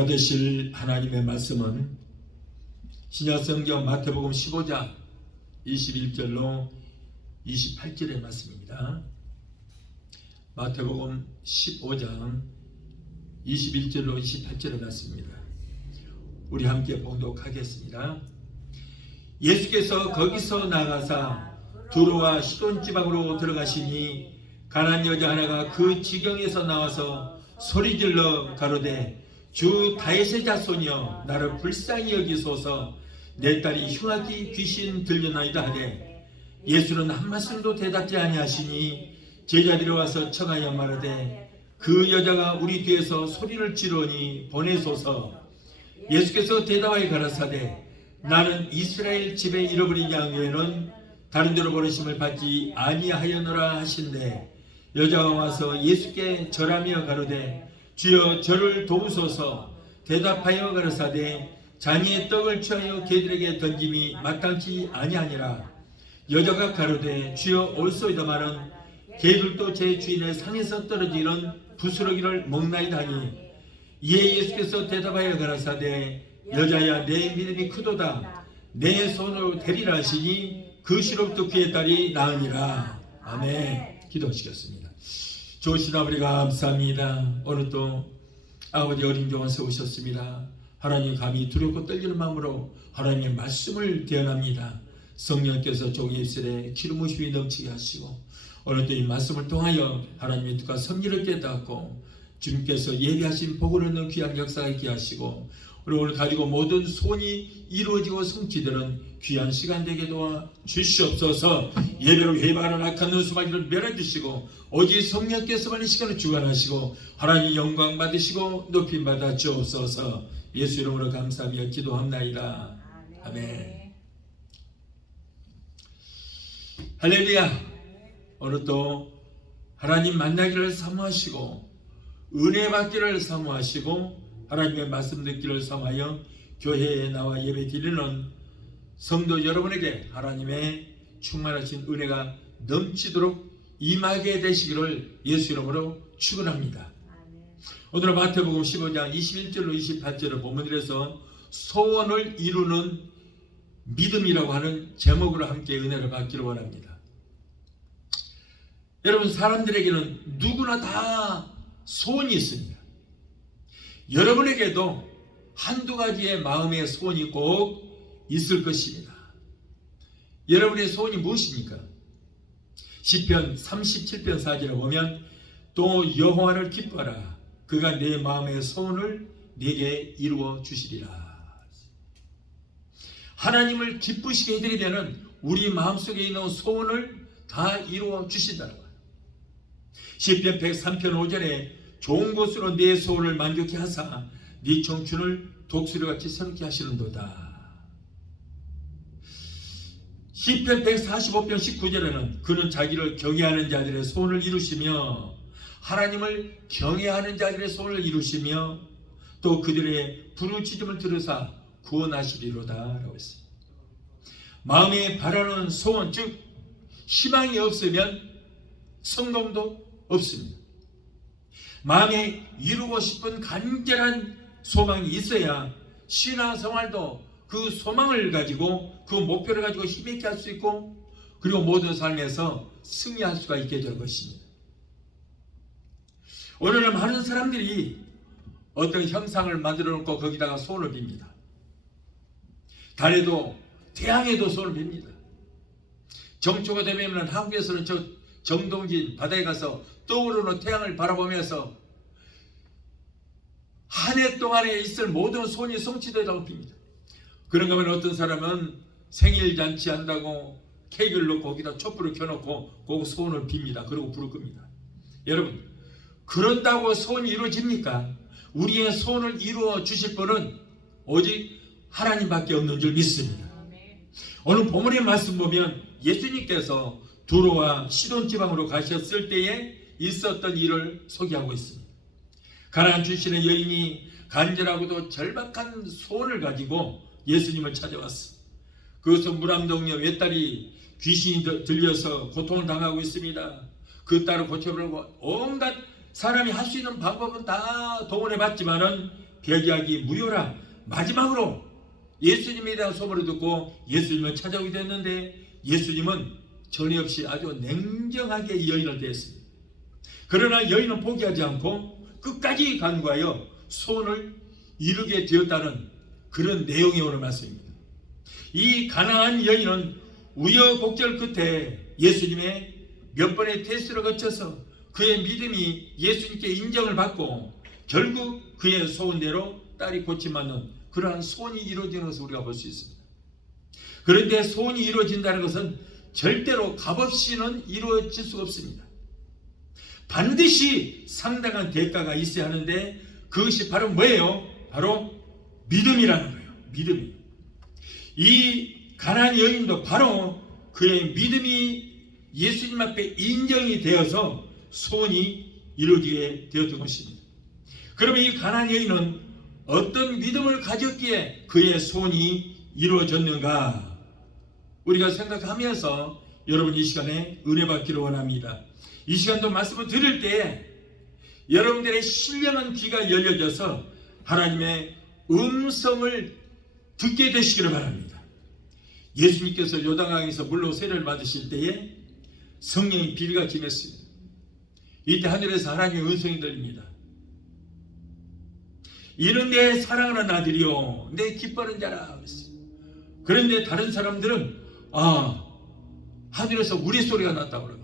받으실 하나님의 말씀은 신약성경 마태복음 15장 21절로 28절의 말씀입니다. 마태복음 15장 21절로 28절의 말씀입니다. 우리 함께 봉독하겠습니다. 예수께서 거기서 나가사 두로와 시돈 지방으로 들어가시니 가난 여자 하나가 그 지경에서 나와서 소리질러 가로되 주 다윗의 자손이여 나를 불쌍히 여기소서 내 딸이 흉악이 귀신 들려나이다 하되 예수는 한 말씀도 대답지 아니하시니 제자들이 와서 청하여 말하되 그 여자가 우리 뒤에서 소리를 지르니 보내소서. 예수께서 대답하여 가라사대 나는 이스라엘 집에 잃어버린 양 외에는 다른 데로 버리심을 받지 아니하였노라 하신대 여자가 와서 예수께 절하며 가로되 주여 저를 도우소서. 대답하여 가라사대 자니의 떡을 취하여 개들에게 던짐이 마땅치 아니하니라. 여자가 가로되 주여 옳소이다마는 개들도 제 주인의 상에서 떨어지는 부스러기를 먹나이다 하니 이에 예수께서 대답하여 가라사대 여자야 내 믿음이 크도다 내 손으로 데리라 하시니 그 시로부터 그의 딸이 나으니라. 아멘. 기도하시겠습니다. 좋으신 아버지 감사합니다. 오늘 또 아버지 어린 종을 세우셨습니다. 하나님 감히 두렵고 떨리는 마음으로 하나님의 말씀을 대언합니다. 성령께서 종의 입술에 기름 부심이 넘치게 하시고 오늘 또 이 말씀을 통하여 하나님의 뜻과 섭리를 깨닫고 주님께서 예비하신 복을 얻는 귀한 역사가 있게 하시고 오늘 가지고 모든 소원이 이루어지고 성취되는 귀한 시간 되게 도와 주시옵소서. 예배로 회방하는 악한 눈수마귀를 멸해주시고 오직 성령께서만 이 시간을 주관하시고 하나님 영광 받으시고 높임 받아 주옵소서. 예수 이름으로 감사하며 기도합나이다. 아멘. 할렐루야. 오늘 또 하나님 만나기를 사모하시고 은혜 받기를 사모하시고 하나님의 말씀 듣기를 사모하여 교회에 나와 예배 드리는 성도 여러분에게 하나님의 충만하신 은혜가 넘치도록 임하게 되시기를 예수 이름으로 축원합니다. 오늘은 마태복음 15장 21절로 28절을 본문에서 소원을 이루는 믿음이라고 하는 제목으로 함께 은혜를 받기를 원합니다. 여러분, 사람들에게는 누구나 다 소원이 있습니다. 여러분에게도 한두 가지의 마음의 소원이 꼭 있을 것입니다. 여러분의 소원이 무엇입니까? 시편 37편 4절에 보면 또 여호와를 기뻐하라 그가 내 마음의 소원을 내게 이루어 주시리라. 하나님을 기쁘시게 해드리면 우리 마음속에 있는 소원을 다 이루어 주신다는 거예요. 시편 103편 5절에 좋은 것으로 내 소원을 만족케 하사 네 청춘을 독수리같이 새롭게 하시는도다. 시편 145편 19절에는 그는 자기를 경외하는 자들의 소원을 이루시며 하나님을 경외하는 자들의 소원을 이루시며 또 그들의 부르짖음을 들으사 구원하시리로다 라고 했습니다. 마음에 바라는 소원, 즉 희망이 없으면 성공도 없습니다. 마음에 이루고 싶은 간절한 소망이 있어야 신앙생활도 그 소망을 가지고 그 목표를 가지고 힘있게 할 수 있고 그리고 모든 삶에서 승리할 수가 있게 될 것입니다. 오늘은 많은 사람들이 어떤 형상을 만들어 놓고 거기다가 소원을 빕니다. 달에도 태양에도 소원을 빕니다. 정초가 되면 한국에서는 저 정동진 바다에 가서 떠오르는 태양을 바라보면서 한 해 동안에 있을 모든 소원이 성취되라고 빕니다. 그런가 하면 어떤 사람은 생일 잔치 한다고 케이크를 놓고 거기다 촛불을 켜놓고 그 소원을 빕니다. 그리고 불을 끕니다. 여러분, 그런다고 소원이 이루어집니까? 우리의 소원을 이루어 주실 분은 오직 하나님밖에 없는 줄 믿습니다. 오늘 본문의 말씀 보면 예수님께서 두로와 시돈 지방으로 가셨을 때에 있었던 일을 소개하고 있습니다. 가나안 출신의 여인이 간절하고도 절박한 소원을 가지고 예수님을 찾아왔습니다. 그것은 무람동녀 외딸이 귀신이 들려서 고통을 당하고 있습니다. 그 딸을 고쳐보려고 온갖 사람이 할 수 있는 방법은 다 동원해 봤지만은 배기하기 무효라. 마지막으로 예수님에 대한 소문을 듣고 예수님을 찾아오게 됐는데 예수님은 전에 없이 아주 냉정하게 이 여인을 대했습니다. 그러나 여인은 포기하지 않고 끝까지 간구하여 소원을 이루게 되었다는 그런 내용이 오늘 말씀입니다. 이 가난한 여인은 우여곡절 끝에 예수님의 몇 번의 테스트를 거쳐서 그의 믿음이 예수님께 인정을 받고 결국 그의 소원대로 딸이 고침받는 그러한 소원이 이루어지는 것을 우리가 볼 수 있습니다. 그런데 소원이 이루어진다는 것은 절대로 값없이는 이루어질 수가 없습니다. 반드시 상당한 대가가 있어야 하는데 그것이 바로 뭐예요? 바로 믿음이라는 거예요. 믿음이. 이 가난한 여인도 바로 그의 믿음이 예수님 앞에 인정이 되어서 소원이 이루어지게 되었던 것입니다. 그러면 이 가난한 여인은 어떤 믿음을 가졌기에 그의 소원이 이루어졌는가? 우리가 생각하면서 여러분 이 시간에 은혜 받기를 원합니다. 이 시간도 말씀을 드릴 때에 여러분들의 신령한 귀가 열려져서 하나님의 음성을 듣게 되시기를 바랍니다. 예수님께서 요단강에서 물로 세례를 받으실 때에 성령이 비비같이 임했습니다. 이때 하늘에서 하나님의 음성이 들립니다. 이는 내 사랑하는 아들이요 내 기뻐하는 자라. 그런데 다른 사람들은 하늘에서 우리 소리가 났다고 그러고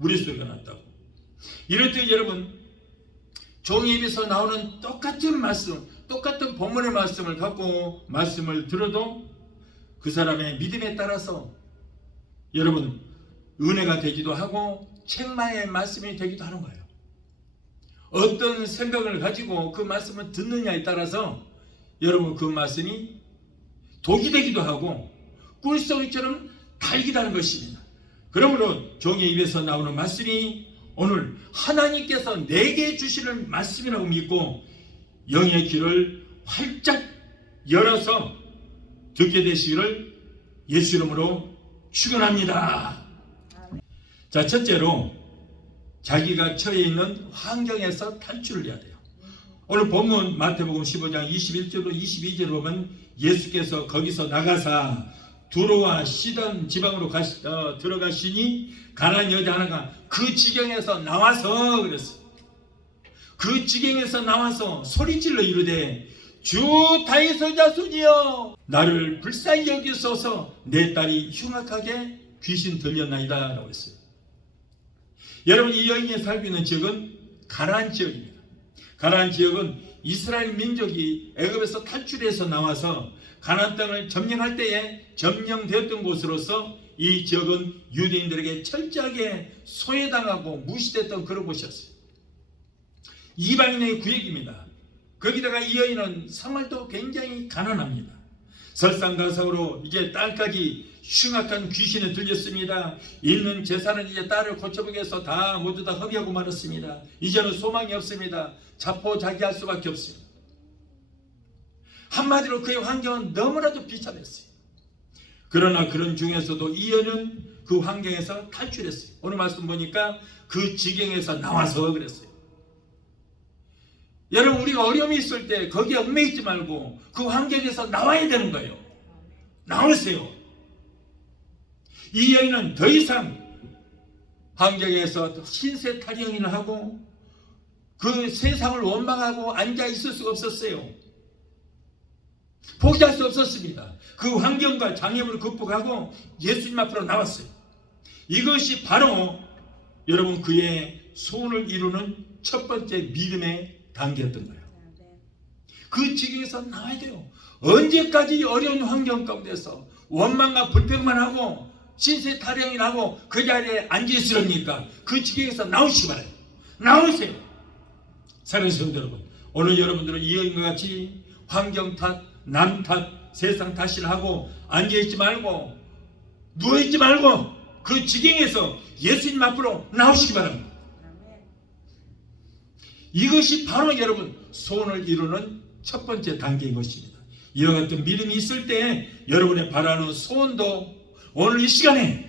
우리 소리가 났다고. 이럴 때 여러분 종의 입에서 나오는 똑같은 말씀, 똑같은 본문의 말씀을 갖고 말씀을 들어도 그 사람의 믿음에 따라서 여러분 은혜가 되기도 하고 책망의 말씀이 되기도 하는 거예요. 어떤 생각을 가지고 그 말씀을 듣느냐에 따라서 여러분 그 말씀이 독이 되기도 하고 꿀송이처럼 달기도 하는 것입니다. 그러므로 종의 입에서 나오는 말씀이 오늘 하나님께서 내게 주시는 말씀이라고 믿고 영의 귀를 활짝 열어서 듣게 되시기를 예수 이름으로 축원합니다. 자, 첫째로 자기가 처해 있는 환경에서 탈출을 해야 돼요. 오늘 본문 마태복음 15장 21절로 22절을 보면 예수께서 거기서 나가사 두로와 시돈 지방으로 들어가시니 가난한 여자 하나가 그 지경에서 나와서 그랬어요. 그 지경에서 나와서 소리질러 이르되 주 다윗의 자손이여 나를 불쌍히 여기소서 내 딸이 흉악하게 귀신 들렸나이다 라고 했어요. 여러분 이 여인이 살고 있는 지역은 가나안 지역입니다. 가나안 지역은 이스라엘 민족이 애굽에서 탈출해서 나와서 가나안 땅을 점령할 때에 점령되었던 곳으로서 이 지역은 유대인들에게 철저하게 소외당하고 무시됐던 그런 곳이었어요. 이방인의 구역입니다. 거기다가 이 여인은 생활도 굉장히 가난합니다. 설상가상으로 이제 딸까지 흉악한 귀신에 들렸습니다. 있는 재산은 이제 딸을 고쳐보기 위해서 다 모두 다 허비하고 말았습니다. 이제는 소망이 없습니다. 자포자기할 수밖에 없습니다. 한마디로 그의 환경은 너무나도 비참했어요. 그러나 그런 중에서도 이 여인은 그 환경에서 탈출했어요. 오늘 말씀 보니까 그 지경에서 나와서 그랬어요. 여러분 우리가 어려움이 있을 때 거기에 얽매이지 말고 그 환경에서 나와야 되는 거예요. 나오세요. 이 여인은 더 이상 환경에서 신세 타령을 하고 그 세상을 원망하고 앉아 있을 수가 없었어요. 포기할 수 없었습니다. 그 환경과 장애물을 극복하고 예수님 앞으로 나왔어요. 이것이 바로 여러분 그의 소원을 이루는 첫 번째 믿음의 단계였던 거예요. 그 지경에서 나와야 돼요. 언제까지 어려운 환경 가운데서 원망과 불평만 하고 신세 타령이 나고 그 자리에 앉으시렵니까? 그 지경에서 나오시기 바라요. 나오세요. 사랑하는 성도 여러분, 오늘 여러분들은 이 여인과 같이 환경 탓, 남 탓, 세상 탓을 하고 앉아있지 말고 누워있지 말고 그 지경에서 예수님 앞으로 나오시기 바랍니다. 이것이 바로 여러분 소원을 이루는 첫 번째 단계인 것입니다. 이와 같은 믿음이 있을 때 여러분의 바라는 소원도 오늘 이 시간에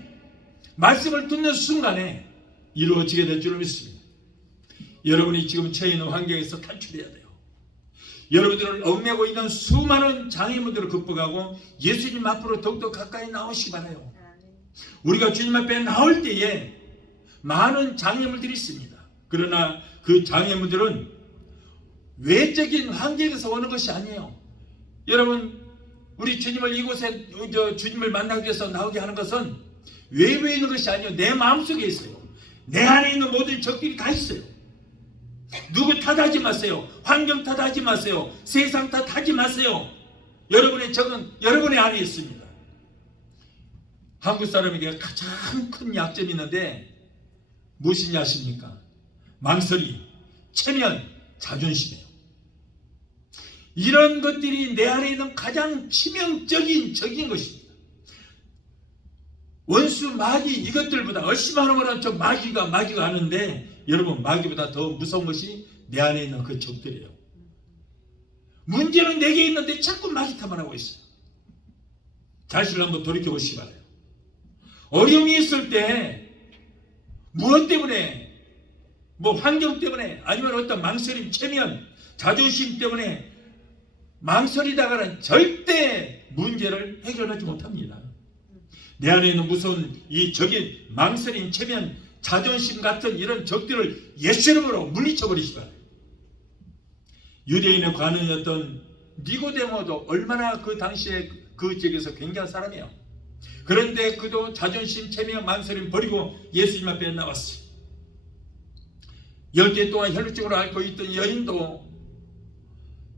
말씀을 듣는 순간에 이루어지게 될 줄 믿습니다. 여러분이 지금 처해 있는 환경에서 탈출해야 돼요. 여러분들을 얽매고 있는 수많은 장애물들을 극복하고 예수님 앞으로 더욱더 가까이 나오시기 바라요. 우리가 주님 앞에 나올 때에 많은 장애물들이 있습니다. 그러나 그 장애물들은 외적인 환경에서 오는 것이 아니에요. 여러분, 우리 주님을 이곳에 주님을 만나기 위해서 나오게 하는 것은 외부에 있는 것이 아니에요. 내 마음속에 있어요. 내 안에 있는 모든 적들이 다 있어요. 누구 탓하지 마세요. 환경 탓하지 마세요. 세상 탓하지 마세요. 여러분의 적은 여러분의 안에 있습니다. 한국 사람에게 가장 큰 약점이 있는데 무엇이냐 아십니까? 망설임, 체면, 자존심이에요. 이런 것들이 내 안에 있는 가장 치명적인 적인 것입니다. 원수, 마귀 이것들보다 얼씨만하면 저 마귀가 하는데 여러분, 마귀보다 더 무서운 것이 내 안에 있는 그 적들이에요. 문제는 내게 있는데 자꾸 마귀 탓만 하고 있어요. 자신을 한번 돌이켜 보시기 바라요. 어려움이 있을 때 무엇 때문에, 뭐 환경 때문에, 아니면 어떤 망설임, 체면, 자존심 때문에 망설이다가는 절대 문제를 해결하지 못합니다. 내 안에 있는 무서운 이 적인 망설임, 체면, 자존심 같은 이런 적들을 예수 이름으로 물리쳐 버리시기 바랍니다. 유대인의 관원이었던 니고데모도 얼마나 그 당시에 그 지역에서 굉장한 사람이에요. 그런데 그도 자존심, 체면, 망설임 버리고 예수님 앞에 나왔어요. 10개 동안 혈루증으로 앓고 있던 여인도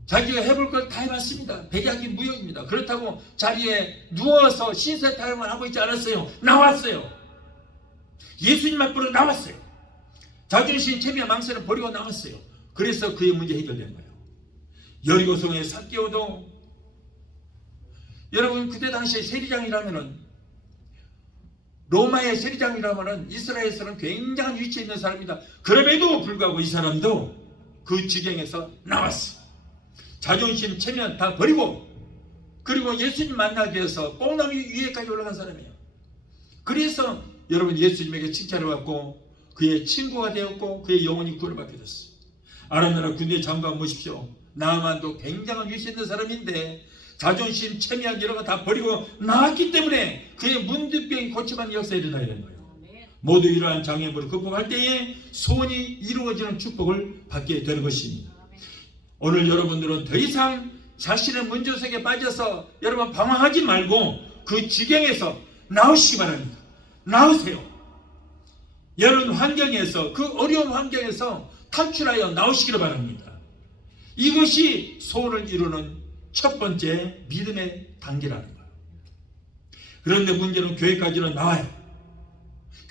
자기가 해볼 걸 다 해봤습니다. 백약이 무용입니다. 그렇다고 자리에 누워서 신세타령만 하고 있지 않았어요. 나왔어요. 예수님 앞으로 나왔어요. 자존심, 체면, 망설임 버리고 나왔어요. 그래서 그의 문제 해결된 거예요. 여리고성의 삭개오도, 여러분 그때 당시에 세리장이라면은, 로마의 세리장이라면은 이스라엘에서는 굉장한 위치에 있는 사람이다. 그럼에도 불구하고 이 사람도 그 지경에서 나왔어요. 자존심, 체면 다 버리고, 그리고 예수님 만나기 위해서 뽕나무 위에까지 올라간 사람이에요. 그래서 여러분 예수님에게 칭찬을 받고 그의 친구가 되었고 그의 영혼이 구원을 받게 됐어요. 아람 나라 군대 장관 보십시오. 나아만도 굉장한 위치에 있는 사람인데 자존심, 체면 이런 거 다 버리고 나왔기 때문에 그의 문득병이 고침한 역사에 일어나야 되는 거예요. 모두 이러한 장애물을 극복할 때에 소원이 이루어지는 축복을 받게 되는 것입니다. 오늘 여러분들은 더 이상 자신의 문제 속에 빠져서 여러분 방황하지 말고 그 지경에서 나오시기 바랍니다. 나오세요. 여러분 환경에서, 그 어려운 환경에서 탈출하여 나오시기를 바랍니다. 이것이 소원을 이루는 첫 번째 믿음의 단계라는 거예요. 그런데 문제는 교회까지는 나와요.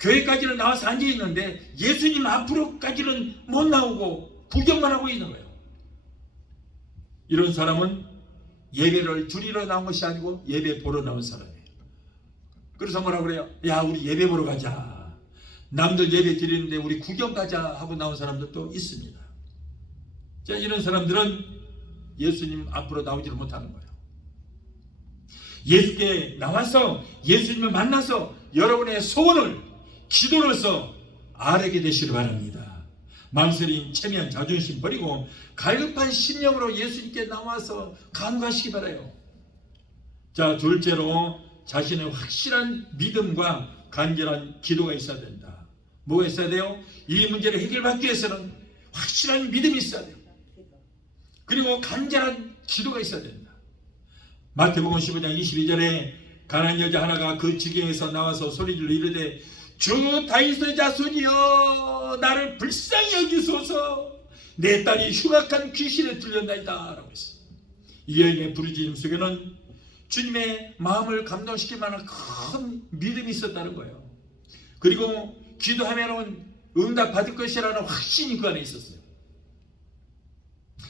교회까지는 나와서 앉아있는데 예수님 앞으로까지는 못 나오고 구경만 하고 있는 거예요. 이런 사람은 예배를 드리러 나온 것이 아니고 예배 보러 나온 사람이에요. 그래서 뭐라 그래요? 야, 우리 예배 보러 가자. 남들 예배 드리는데 우리 구경 가자 하고 나온 사람들도 있습니다. 자, 이런 사람들은 예수님 앞으로 나오지를 못하는 거예요. 예수께 나와서 예수님을 만나서 여러분의 소원을 기도로서 아뢰게 되시길 바랍니다. 망설임, 체면, 자존심 버리고 갈급한 심령으로 예수님께 나와서 간구하시기 바라요. 자, 둘째로 자신의 확실한 믿음과 간절한 기도가 있어야 된다. 뭐가 있어야 돼요? 이 문제를 해결받기 위해서는 확실한 믿음이 있어야 돼요. 그리고 간절한 기도가 있어야 된다. 마태복음 15장 22절에 가난한 여자 하나가 그 지경에서 나와서 소리질러 이르되 주 다윗의 자손이여 나를 불쌍히 여기소서 내 딸이 흉악한 귀신에 들렸나이다 라고 했어요. 이 여인의 부르짖음 속에는 주님의 마음을 감동시킬 만한 큰 믿음이 있었다는 거예요. 그리고 기도하면 응답 받을 것이라는 확신이 그 안에 있었어요.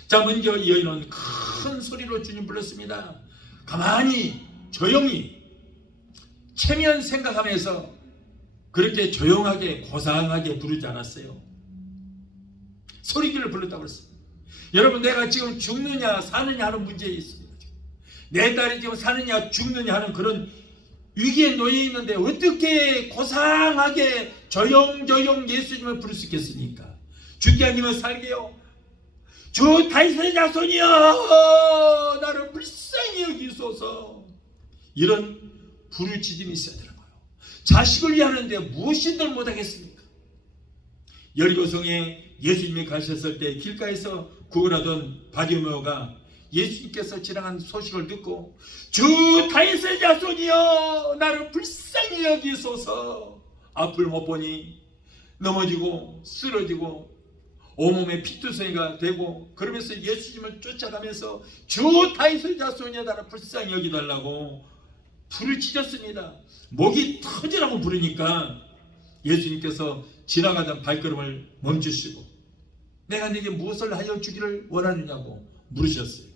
자, 먼저 이 여인은 큰 소리로 주님 불렀습니다. 가만히 조용히 체면 생각하면서 그렇게 조용하게 고상하게 부르지 않았어요. 소리기를 불렀다고 그랬어요. 여러분, 내가 지금 죽느냐 사느냐 하는 문제에 있습니다. 내 딸이 지금 사느냐 죽느냐 하는 그런 위기에 놓여 있는데 어떻게 고상하게 조용조용 예수님을 부를 수 있겠습니까? 죽게 아니면 살게요. 주 다윗의 자손이여 나를 불쌍히 여기소서. 이런 부르짖음이 있어야 되는 거예요. 자식을 위하는데 무엇이들 못하겠습니까? 여리고성에 예수님이 가셨을 때 길가에서 구걸하던 바디메오가 예수님께서 지나간 소식을 듣고 주 다윗의 자손이여 나를 불쌍히 여기소서. 앞을 못 보니 넘어지고 쓰러지고 온몸에 피투성이가 되고, 그러면서 예수님을 쫓아가면서 주 다윗의 자손이여 나를 불쌍히 여기달라고 부르짖었습니다. 목이 터지라고 부르니까 예수님께서 지나가던 발걸음을 멈추시고 내가 네게 무엇을 하여 주기를 원하느냐고 물으셨어요.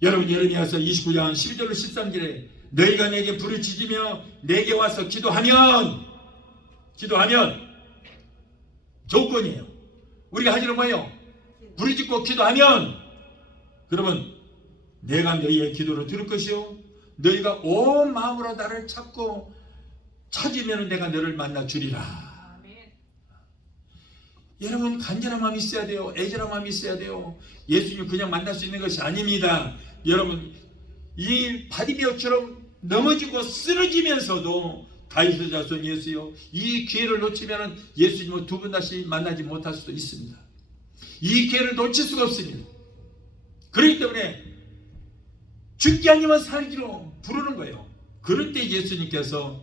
여러분, 예레미야서 29장 12절로 13절에 너희가 내게 부르짖으며 내게 와서 기도하면 조건이에요. 우리가 하기로 뭐예요? 부르짖고 기도하면, 그러면 내가 너희의 기도를 들을 것이요 너희가 온 마음으로 나를 찾으면 내가 너를 만나 주리라. 여러분, 간절한 마음이 있어야 돼요. 애절한 마음이 있어야 돼요. 예수님 그냥 만날 수 있는 것이 아닙니다. 여러분, 이 바디메오처럼 넘어지고 쓰러지면서도 다윗의 자손 예수여, 이 기회를 놓치면 예수님을 두 번 다시 만나지 못할 수도 있습니다. 이 기회를 놓칠 수가 없습니다. 그렇기 때문에 죽기 아니면 살기로 부르는 거예요. 그럴 때 예수님께서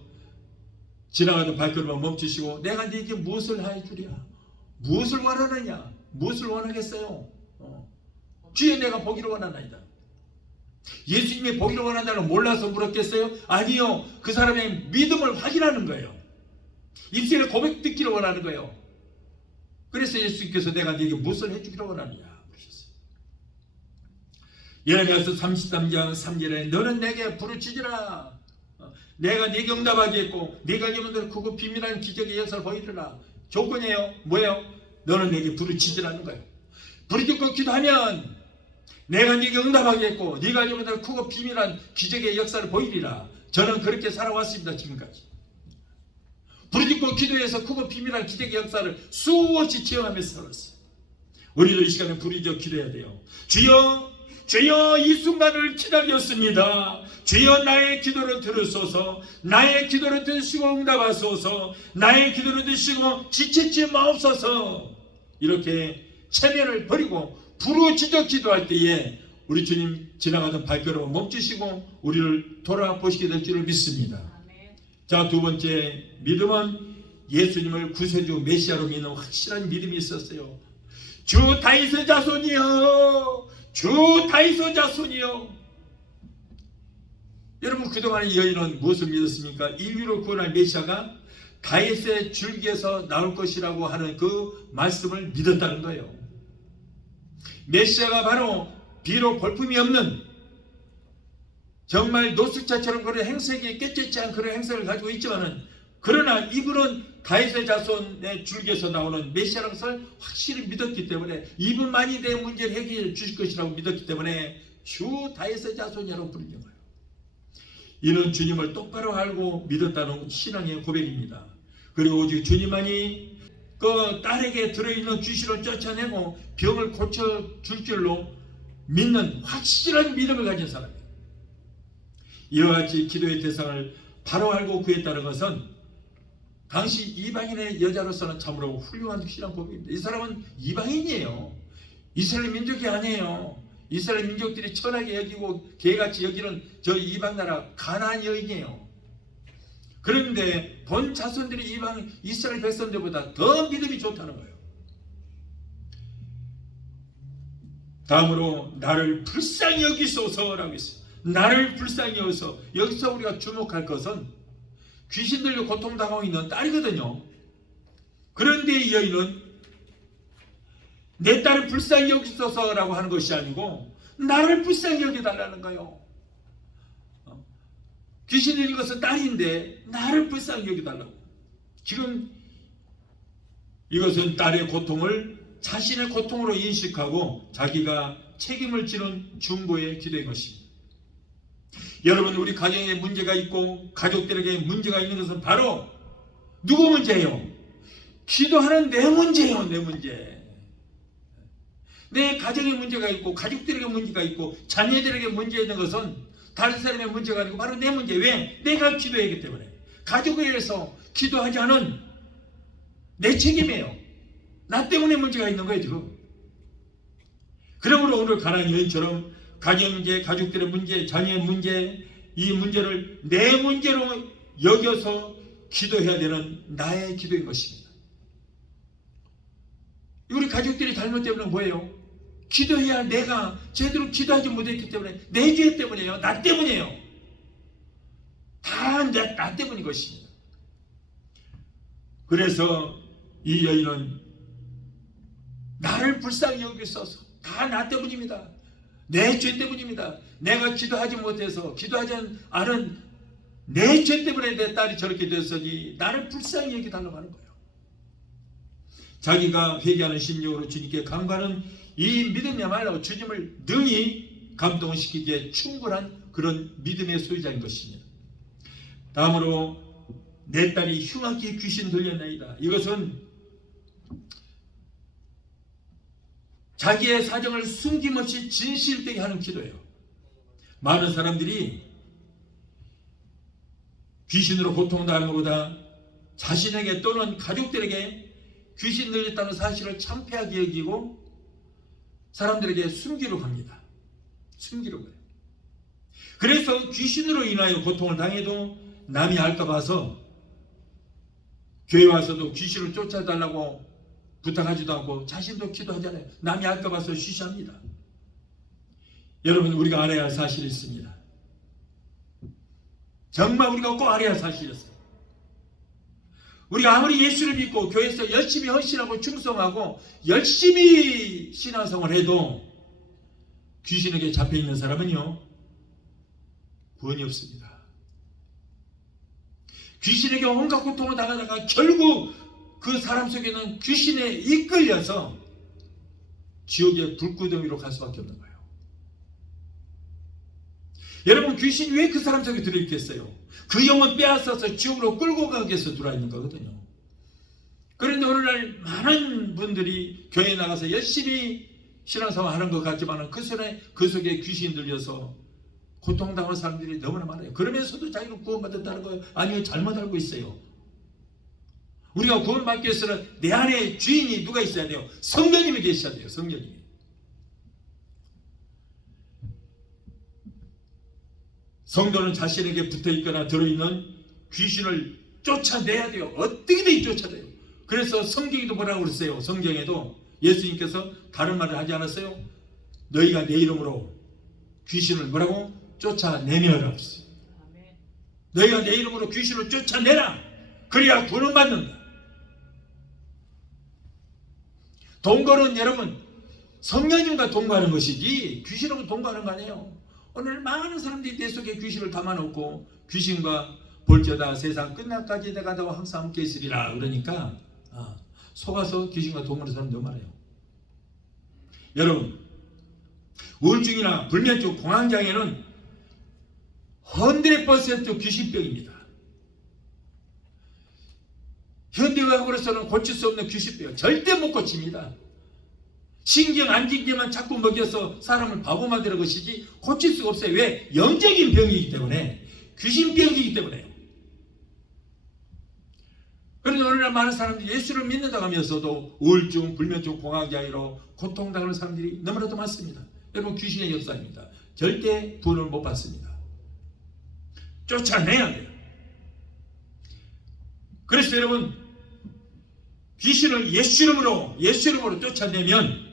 지나가던 발걸음을 멈추시고 내가 네게 무엇을 하여 주랴? 무엇을 원하느냐? 무엇을 원하겠어요? 주여 내가 보기를 원하나이다. 예수님이 보기를 원한다는 걸 몰라서 물었겠어요? 아니요. 그 사람의 믿음을 확인하는 거예요. 입술의 고백 듣기를 원하는 거예요. 그래서 예수님께서 내가 네게 무엇을 해주기를 원하느냐 그러셨어요. 예레미야서 33장 3절에 너는 내게 부르짖으라. 내가 네게 응답하겠고 네가 여러분들 그거 비밀한 기적의 역사를 보이리라. 조건이에요. 뭐예요? 너는 내게 부르짖으라는 거예요. 부르짖고 기도하면 내가 네게 응답하겠고 네가 여러분들 크고 비밀한 기적의 역사를 보이리라. 저는 그렇게 살아왔습니다. 지금까지 부르짖고 기도해서 크고 비밀한 기적의 역사를 수없이 체험하면서 살았어요. 우리도 이 시간에 부르짖어 기도해야 돼요. 주여, 주여, 이 순간을 기다렸습니다. 주여, 나의 기도를 들으소서. 나의 기도를 들으시고 응답하소서. 나의 기도를 들으시고 지체치 마옵소서. 이렇게 체면을 버리고 부르짖어 기도할 때에 우리 주님 지나가던 발걸음을 멈추시고 우리를 돌아보시게 될 줄을 믿습니다. 자, 두 번째 믿음은 예수님을 구세주 메시아로 믿는 확실한 믿음이 있었어요. 주 다윗의 자손이여, 주 다윗의 자손이여. 여러분, 그동안 여인은 무엇을 믿었습니까? 인류를 구원할 메시아가 다윗의 줄기에서 나올 것이라고 하는 그 말씀을 믿었다는 거예요. 메시아가 바로 비록 볼품이 없는 정말 노숙자처럼 그런 행색이 깨끗지 않은 그런 행색을 가지고 있지만은, 그러나 이분은 다윗의 자손의 줄기에서 나오는 메시아라는 것을 확실히 믿었기 때문에 이분만이 내 문제를 해결해 주실 것이라고 믿었기 때문에 주 다윗의 자손이라고 부르는 거예요. 이는 주님을 똑바로 알고 믿었다는 신앙의 고백입니다. 그리고 오직 주님만이 그 딸에게 들어있는 귀신을 쫓아내고 병을 고쳐줄 줄로 믿는 확실한 믿음을 가진 사람이에요. 이와 같이 기도의 대상을 바로 알고 구했다는 것은 당시 이방인의 여자로서는 참으로 훌륭한 신앙 고백입니다. 이 사람은 이방인이에요. 이스라엘 민족이 아니에요. 이스라엘 민족들이 천하게 여기고 개같이 여기는 저 이방 나라 가나안 여인이에요. 그런데 본 자손들이 이방 이스라엘 백성들보다 더 믿음이 좋다는 거예요. 다음으로 나를 불쌍히 여기소서라고 했어요. 나를 불쌍히 여기소. 여기서 우리가 주목할 것은 귀신들로 고통당하고 있는 딸이거든요. 그런데 이 여인은 내 딸을 불쌍히 여기소서라고 하는 것이 아니고 나를 불쌍히 여기달라는 거예요. 귀신 들린 것은 딸인데 나를 불쌍히 여기달라고. 지금 이것은 딸의 고통을 자신의 고통으로 인식하고 자기가 책임을 지는 중보의 기도인 것입니다. 여러분, 우리 가정에 문제가 있고 가족들에게 문제가 있는 것은 바로 누구 문제예요? 기도하는 내 문제예요. 내 문제. 내 가정에 문제가 있고 가족들에게 문제가 있고 자녀들에게 문제 있는 것은 다른 사람의 문제가 아니고 바로 내 문제. 왜? 내가 기도하기 때문에. 가족에 의해서 기도하지 않은 내 책임이에요. 나 때문에 문제가 있는 거예요 지금. 그러므로 오늘 가나안 여인처럼 가정 문제, 가족들의 문제, 자녀의 문제, 이 문제를 내 문제로 여겨서 기도해야 되는 나의 기도인 것입니다. 우리 가족들이 잘못되면 뭐예요? 기도해야 할 내가 제대로 기도하지 못했기 때문에, 내 죄 때문이에요. 나 때문이에요. 다 나 때문인 것입니다. 그래서 이 여인은 나를 불쌍히 여기소서, 다 나 때문입니다. 내 죄 때문입니다. 내가 기도하지 못해서, 기도하지 않은 내 죄 때문에 내 딸이 저렇게 됐으니 나를 불쌍히 여기달라고 하는 거예요. 자기가 회개하는 심령으로 주님께 간구하는 이 믿음이야말로 주님을 능히 감동시키기에 충분한 그런 믿음의 소유자인 것입니다. 다음으로 내 딸이 흉악히 귀신 들렸나이다. 이것은 자기의 사정을 숨김없이 진실되게 하는 기도예요. 많은 사람들이 귀신으로 고통당하는 것보다 자신에게 또는 가족들에게 귀신 들렸다는 사실을 창피하게 여기고 사람들에게 숨기려고 합니다. 숨기려고 해요. 그래서 귀신으로 인하여 고통을 당해도 남이 알까 봐서 교회 와서도 귀신을 쫓아달라고 부탁하지도 않고 자신도 기도하잖아요. 남이 알까 봐서 쉬쉬합니다. 여러분, 우리가 알아야 할 사실이 있습니다. 정말 우리가 꼭 알아야 할 사실이었어요. 우리가 아무리 예수를 믿고 교회에서 열심히 헌신하고 충성하고 열심히 신앙생활을 해도 귀신에게 잡혀있는 사람은요, 구원이 없습니다. 귀신에게 온갖 고통을 당하다가 결국 그 사람 속에는 귀신에 이끌려서 지옥의 불구덩이로 갈 수밖에 없는 거예요. 여러분, 귀신이 왜 그 사람 속에 들어있겠어요? 그 영혼 빼앗아서 지옥으로 끌고 가기 위해서 들어있는 거거든요. 그런데 오늘날 많은 분들이 교회에 나가서 열심히 신앙생활 하는 것 같지만 그 속에 귀신이 들려서 고통당하는 사람들이 너무나 많아요. 그러면서도 자기는 구원받았다는 거예요? 아니요, 잘못 알고 있어요. 우리가 구원받기 위해서는 내 안에 주인이 누가 있어야 돼요? 성령님이 계셔야 돼요. 성령님이. 성도는 자신에게 붙어있거나 들어있는 귀신을 쫓아내야 돼요. 어떻게든 쫓아내요. 그래서 성경에도 뭐라고 그랬어요? 성경에도 예수님께서 다른 말을 하지 않았어요? 너희가 내 이름으로 귀신을 뭐라고? 쫓아내며라. 너희가 내 이름으로 귀신을 쫓아내라. 그래야 구원을 받는다. 동거는 여러분, 성령님과 동거하는 것이지 귀신하고 동거하는 거 아니에요. 오늘 많은 사람들이 내 속에 귀신을 담아놓고 귀신과 볼지어다 세상 끝날까지 내가 너와 항상 함께 있으리라 그러니까 속아서 귀신과 동거하는 사람 너무 많아요. 여러분, 우울증이나 불면증, 공황장애는 100% 귀신병입니다. 현대의학으로서는 고칠 수 없는 귀신병, 절대 못 고칩니다. 신경 안진기만 자꾸 먹여서 사람을 바보 만드는 것이지 고칠 수가 없어요. 왜? 영적인 병이기 때문에, 귀신병이기 때문에요. 그런데 오늘날 많은 사람들이 예수를 믿는다고 하면서도 우울증, 불면증, 공황장애로 고통당하는 사람들이 너무나도 많습니다. 여러분, 귀신의 역사입니다. 절대 구원을 못 받습니다. 쫓아내야 돼요. 그래서 여러분, 귀신을 예수 이름으로 쫓아내면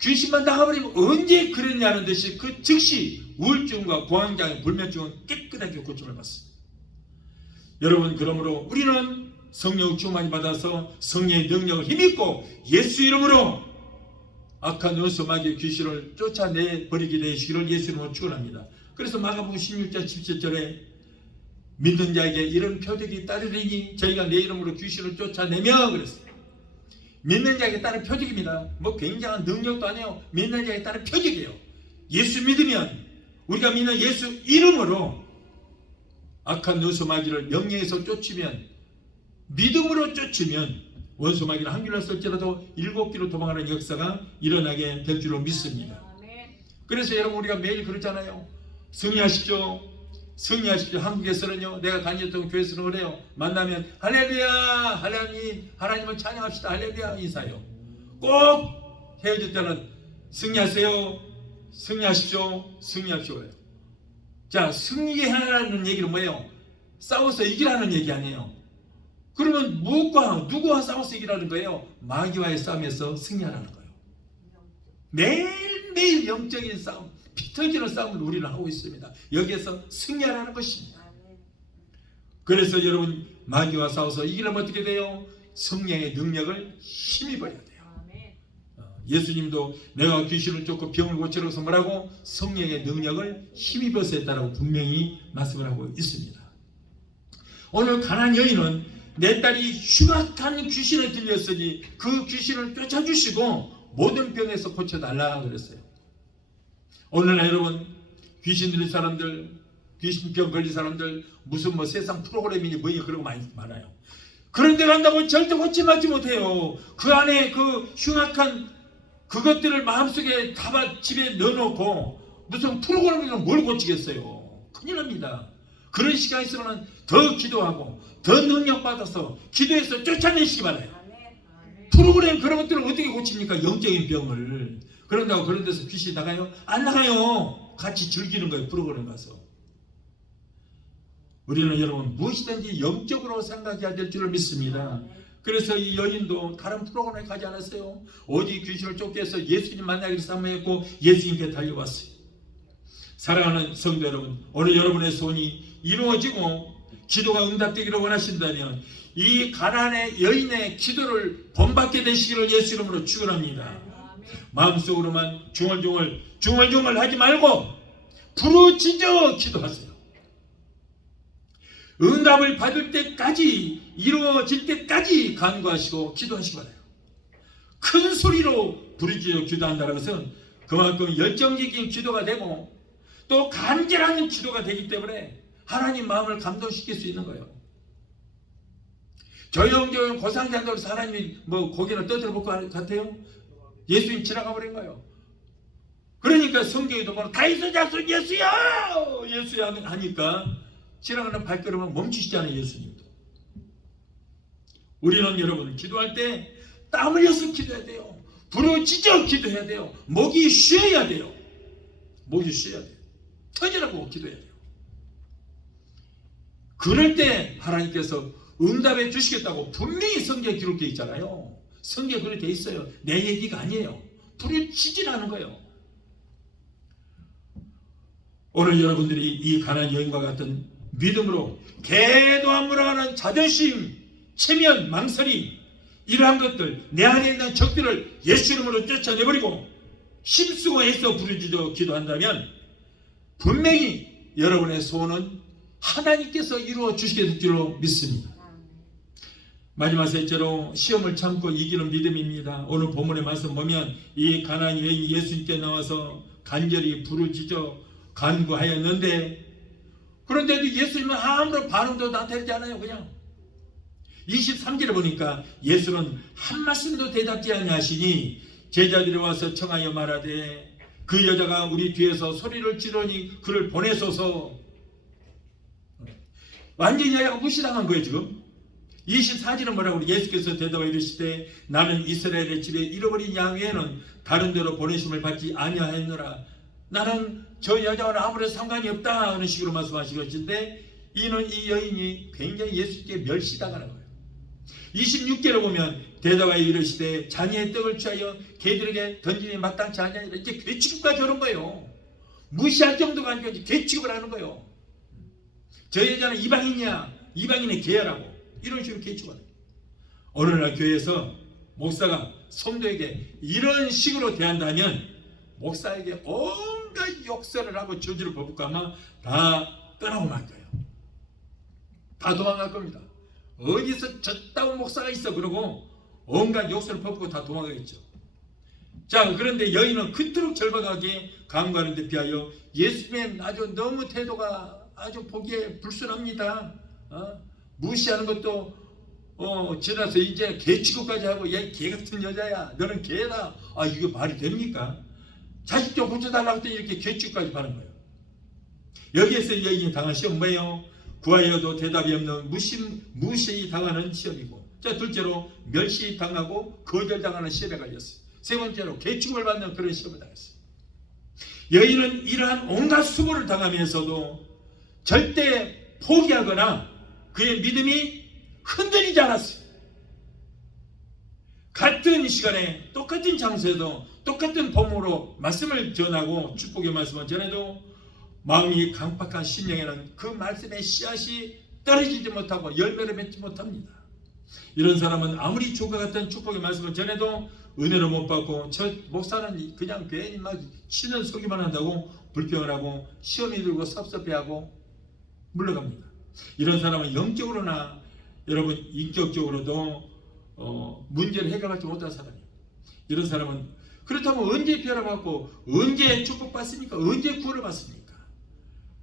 귀신만 나가버리면 언제 그랬냐는 듯이 그 즉시 우울증과 공황장애, 불면증은 깨끗하게 고침을 받습니다. 여러분, 그러므로 우리는 성령 충만히 받아서 성령의 능력을 힘입고 예수 이름으로 악한 원수 마귀의 귀신을 쫓아내버리게 되시기를 예수 이름으로 축원합니다. 그래서 마가복음 16장 17절에 믿는 자에게 이런 표적이 따르리니 저희가 내 이름으로 귀신을 쫓아내며 그랬어요. 믿는 자에게 따른 표적입니다. 뭐 굉장한 능력도 아니에요. 믿는 자에게 따른 표적이에요. 예수 믿으면, 우리가 믿는 예수 이름으로 악한 원수 마귀를 명령해서 쫓으면, 믿음으로 쫓으면 원수 마귀는 한 길로 쓸지라도 7길로 도망가는 역사가 일어나게 될 줄로 믿습니다. 그래서 여러분 우리가 매일 그러잖아요. 승리하십시오. 승리하십시오. 한국에서는요, 내가 다녔던 교회에서는 그래요. 만나면 할렐루야, 하나님을 찬양합시다. 할렐루야 인사요. 꼭 헤어질 때는 승리하세요. 승리하십시오. 승리하십시오. 자, 승리하라는 얘기는 뭐예요? 싸워서 이기라는 얘기 아니에요. 그러면 누구와 싸워서 이기라는 거예요? 마귀와의 싸움에서 승리하라는 거예요. 매일매일 영적인 싸움, 피 터지는 싸움을 우리는 하고 있습니다. 여기에서 승리하라는 것입니다. 그래서 여러분 마귀와 싸워서 이기려면 어떻게 돼요? 성령의 능력을 힘입어야 돼요. 예수님도 내가 귀신을 쫓고 병을 고치라고 뭐라고? 성령의 능력을 힘입어서 했다라고 분명히 말씀을 하고 있습니다. 오늘 가난한 여인은 내 딸이 흉악한 귀신에 들렸으니 그 귀신을 쫓아주시고 모든 병에서 고쳐달라 그랬어요. 오늘날 여러분 귀신 들린 사람들, 귀신병 걸린 사람들 무슨 세상 프로그램이니 뭐니 그런 거 많아요. 그런 데 간다고 절대 고침받지 못해요. 그 안에 그 흉악한 그것들을 마음속에 다 집에 넣어놓고 무슨 프로그램이면 뭘 고치겠어요. 큰일 납니다. 그런 시간이 있으면 더 기도하고 더 능력받아서 기도해서 쫓아내시기 바라요. 프로그램 그런 것들을 어떻게 고칩니까? 영적인 병을. 그런다고 그런 데서 귀신이 나가요? 안 나가요. 같이 즐기는 거예요. 프로그램 가서. 우리는 여러분 무엇이든지 영적으로 생각해야 될 줄을 믿습니다. 그래서 이 여인도 다른 프로그램에 가지 않았어요. 오직 귀신을 쫓게 해서 예수님 만나기를 사모했고 예수님께 달려왔어요. 사랑하는 성도 여러분, 오늘 여러분의 소원이 이루어지고 기도가 응답되기를 원하신다면 이 가난의 여인의 기도를 본받게 되시기를 예수 이름으로 축원합니다. 마음속으로만 중얼중얼 하지 말고 부르짖어 기도하세요. 응답을 받을 때까지, 이루어질 때까지 간구하시고 기도하시기 바라요. 큰 소리로 부르짖어 기도한다는 것은 그만큼 열정적인 기도가 되고 또 간절한 기도가 되기 때문에 하나님 마음을 감동시킬 수 있는 거예요. 조용조용 고상지 한다고 해서 하나님이 고개를 떠들어 볼 것 같아요? 예수님 지나가 버린 거예요. 그러니까 성경에도 다윗의 자손 예수야 하니까 지나가는 발걸음을 멈추시잖아요. 예수님도. 우리는 여러분 기도할 때 땀 흘려서 기도해야 돼요. 부르짖어 기도해야 돼요. 목이 쉬어야 돼요. 터지라고 기도해야 돼요. 그럴 때 하나님께서 응답해 주시겠다고 분명히 성경에 기록되어 있잖아요. 성경에 그렇게 되어 있어요. 내 얘기가 아니에요. 부르짖으라는 거예요. 오늘 여러분들이 이 가난한 여인과 같은 믿음으로 개도 안 물어가는 자존심, 체면, 망설임 이러한 것들 내 안에 있는 적들을 예수 이름으로 쫓아내버리고 힘쓰고 애써 부르짖어 기도한다면 분명히 여러분의 소원은 하나님께서 이루어 주시게 될 줄로 믿습니다. 마지막 셋째로 시험을 참고 이기는 믿음입니다. 오늘 본문의 말씀 보면 이 가난한 여인이 예수님께 나와서 간절히 부르짖어 간구하였는데 그런데도 예수님은 아무런 반응도 나타내지 않아요. 그냥 23절에 보니까 예수는 한 말씀도 대답지 아니하시니 제자들이 와서 청하여 말하되 그 여자가 우리 뒤에서 소리를 지르니 그를 보내소서. 완전히 여자가 무시당한 거예요. 지금 24절은 뭐라고 예수께서 대답하여 이르시되 나는 이스라엘의 집에 잃어버린 양 외에는 다른 데로 보내심을 받지 아니하였노라. 나는 저 여자와는 아무런 상관이 없다 하는 식으로 말씀하시겠는데 이는 이 여인이 굉장히 예수께 멸시당하는 거예요. 26절에 보면 대답하여 이르시되 자녀의 떡을 취하여 개들에게 던짐이 마땅치 않냐 이렇게 괴취급까지 하는 거예요. 무시할 정도가 아니고 괴취급을 하는 거예요. 저 여자는 이방인이야, 이방인의 개야라고 이런 식으로 괴취급을 해요. 오늘날 교회에서 목사가 성도에게 이런 식으로 대한다면 목사에게 온갖 욕설을 하고 저주를 퍼붓고 아마 다 떠나고 말 거예요. 다 도망갈 겁니다. 어디서 저따운 목사가 있어 그러고 온갖 욕설을 퍼붓고 다 도망가겠죠. 자, 그런데 여인은 그토록 절박하게 간구하는 데 비하여 예수님의 아주 너무 태도가 아주 보기에 불순합니다. 무시하는 것도 지나서 이제 개 취급까지 하고, 얘 개 같은 여자야, 너는 개다. 아, 이게 말이 됩니까? 자식 좀 고쳐달라고 했더니 이렇게 개 취급까지 하는 거예요. 여기에서 얘기 당한 시험 뭐예요? 구하여도 대답이 없는 무시 당하는 시험이고, 자, 둘째로 멸시 당하고 거절당하는 시험에 걸렸어요. 세 번째로 개축을 받는 그런 시험을 당했어요. 여인은 이러한 온갖 수고를 당하면서도 절대 포기하거나 그의 믿음이 흔들리지 않았어요. 같은 시간에 똑같은 장소에도 똑같은 법으로 말씀을 전하고 축복의 말씀을 전해도 마음이 강팍한 심령에는 그 말씀의 씨앗이 떨어지지 못하고 열매를 맺지 못합니다. 이런 사람은 아무리 주과 같은 축복의 말씀을 전해도 은혜를 못 받고, 저 목사는 그냥 괜히 막 치는 소리만 한다고 불평을 하고 시험이 들고 섭섭해하고 물러갑니다. 이런 사람은 영적으로나 여러분 인격적으로도 문제를 해결하지 못한 사람이에요. 이런 사람은 그렇다면 언제 피하러 받고 언제 축복받습니까? 언제 구원을 받습니까?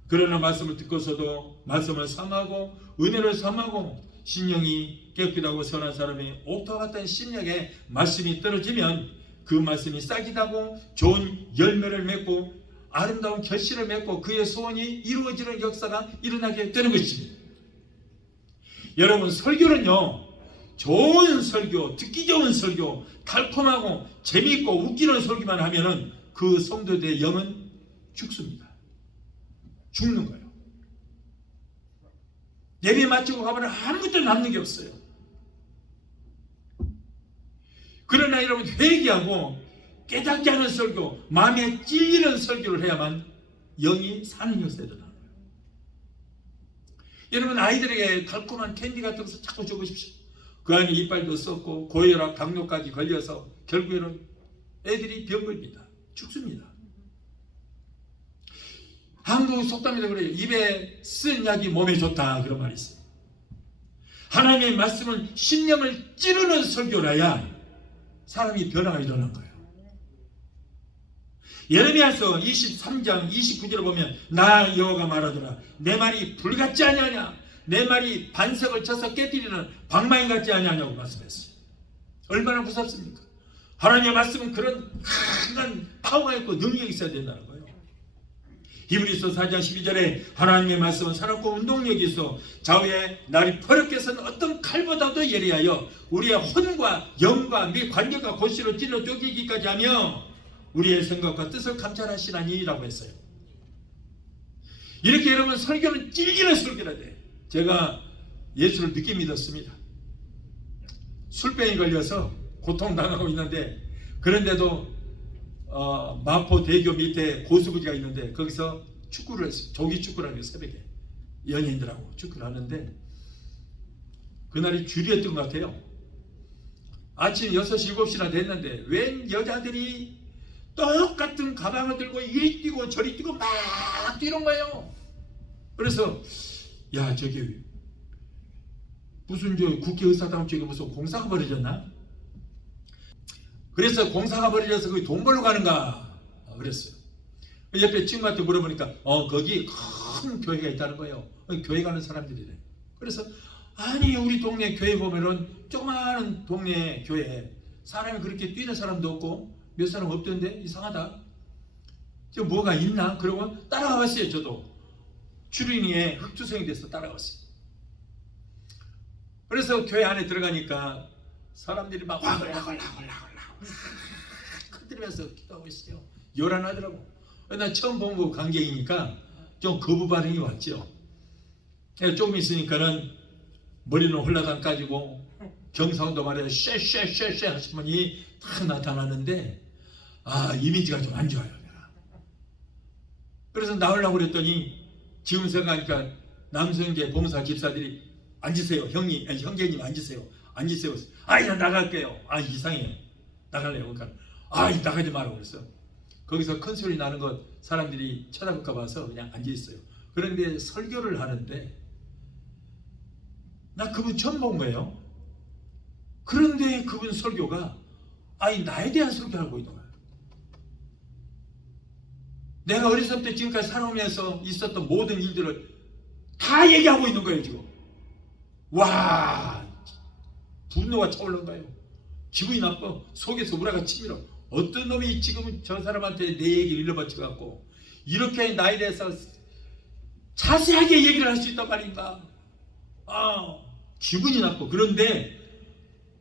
그러나 말씀을 듣고서도 말씀을 삼하고 은혜를 삼하고 신령이 깨끗하고 선한 사람이 옥토와 같은 심령에 말씀이 떨어지면 그 말씀이 싹이 나고 좋은 열매를 맺고 아름다운 결실을 맺고 그의 소원이 이루어지는 역사가 일어나게 되는 것입니다. 여러분, 설교는요, 좋은 설교, 듣기 좋은 설교, 달콤하고 재미있고 웃기는 설교만 하면은 그 성도들의 영은 죽습니다. 죽는 거예요. 예배 마치고 가면 아무것도 남는 게 없어요. 그러나 여러분, 회개하고 깨닫게 하는 설교, 마음에 찔리는 설교를 해야만 영이 사는 역사에 일어나는 거예요. 여러분, 아이들에게 달콤한 캔디 같은 것을 자꾸 줘보십시오. 그 안에 이빨도 썩고 고혈압, 당뇨까지 걸려서 결국에는 애들이 병 걸립니다. 죽습니다. 한국 속담에도 그래요. 입에 쓴 약이 몸에 좋다, 그런 말이 있어요. 하나님의 말씀은 신념을 찌르는 설교라야 사람이 변화가 일어난 거예요. 예레미야서 23장 29절을 보면 나 여호와가 말하더라, 내 말이 불같지 아니하냐, 내 말이 반석을 쳐서 깨뜨리는 방망이 같지 아니하냐고 말씀했어요. 얼마나 무섭습니까? 하나님의 말씀은 그런 강한 파워가 있고 능력이 있어야 된다는 거예요. 히브리서 4장 12절에 하나님의 말씀은 살았고 운동력이 있어 좌우에 날이 퍼렇게 선 어떤 칼보다도 예리하여 우리의 혼과 영과 및 관절과 골수로 찔러 쪼개기까지 하며 우리의 생각과 뜻을 감찰하시나니 라고 했어요. 이렇게 여러분, 설교는 찔리는 설교라 돼. 제가 예수를 늦게 믿었습니다. 술병이 걸려서 고통당하고 있는데, 그런데도 마포대교 밑에 고수부지가 있는데 거기서 축구를 했어요. 조기 축구를 하는 새벽에 연예인들하고 축구를 하는데 그날이 주일이었던 것 같아요. 아침 6시 7시나 됐는데 웬 여자들이 똑같은 가방을 들고 이리 뛰고 저리 뛰고 막 뛰는 거예요. 그래서 야, 저기 무슨 저 국회의사당 쪽에 무슨 공사가 벌어졌나? 그래서 공사가 벌어져서 거기 돈 벌러 가는가 그랬어요. 옆에 친구한테 물어보니까 거기 큰 교회가 있다는 거예요. 교회 가는 사람들이래. 그래서 아니, 우리 동네 교회 보면은 조그마한 동네 교회 사람이 그렇게 뛰는 사람도 없고 몇 사람 없던데 이상하다. 저 뭐가 있나? 그러고 따라가 봤어요. 저도 추리닝에 흑투성이 돼서 따라갔어요. 그래서 교회 안에 들어가니까 사람들이 막 와글와글와글와글 흔들면서 기도하고 있어요. 요란하더라고. 나 처음 본 거 관객이니까 좀 거부 반응이 왔죠. 조금 있으니까는 머리는 홀라당 까지고 경상도 말에 쉐쉐쉐쉐 하신 분이 딱 나타나는데 이미지가 좀 안 좋아요. 내가. 그래서 나오려고 그랬더니 지금 생각하니까 남성계 봉사 집사들이 앉으세요. 형제님 앉으세요. 앉으세요. 나 나갈게요. 이상해요. 나갈래요. 그러니까 나가지 말라고 그랬어. 거기서 큰 소리 나는 것 사람들이 쳐다볼까 봐서 그냥 앉아 있어요. 그런데 설교를 하는데 나 그분 처음 본 거예요. 그런데 그분 설교가 나에 대한 설교를 하고 있는 거예요. 내가 어렸을 때부터 지금까지 살아오면서 있었던 모든 일들을 다 얘기하고 있는 거예요. 지금 와, 분노가 차오른 거예요. 기분이 나빠. 속에서 우라가 치밀어. 어떤 놈이 지금 저 사람한테 내 얘기를 일러바쳐갖고 이렇게 나에 대해서 자세하게 얘기를 할 수 있단 말인가. 기분이 나빠. 그런데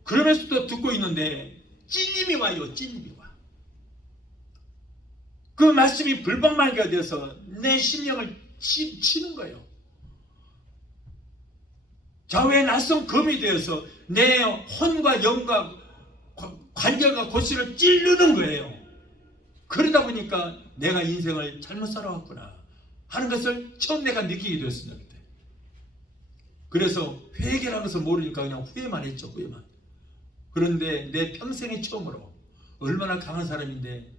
그러면서도 듣고 있는데 찔림이 와요. 찔림이 와. 그 말씀이 불방망이가 돼서 내 심령을 치는 거예요. 좌우의 낯선 검이 되어서 내 혼과 영과 관절과 골수를 찌르는 거예요. 그러다 보니까 내가 인생을 잘못 살아왔구나 하는 것을 처음 내가 느끼게 되었습니다. 그때. 그래서 회개를 하면서 모르니까 그냥 후회만 했죠. 후회만. 그런데 내 평생의 처음으로 얼마나 강한 사람인데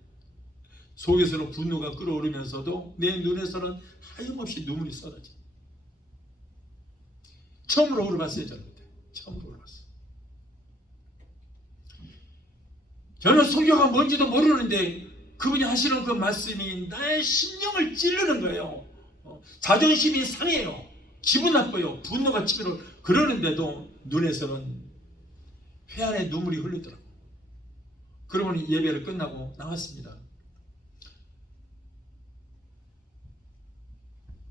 속에서는 분노가 끓어오르면서도 내 눈에서는 하염없이 눈물이 쏟아져. 처음으로 울어봤어요. 저는 그때. 처음으로 울어봤어요. 저는 설교가 뭔지도 모르는데 그분이 하시는 그 말씀이 나의 심령을 찌르는 거예요. 자존심이 상해요. 기분 나빠요. 분노가 치밀어. 그러는데도 눈에서는 회한의 눈물이 흐르더라고요. 그러면 예배를 끝나고 나왔습니다.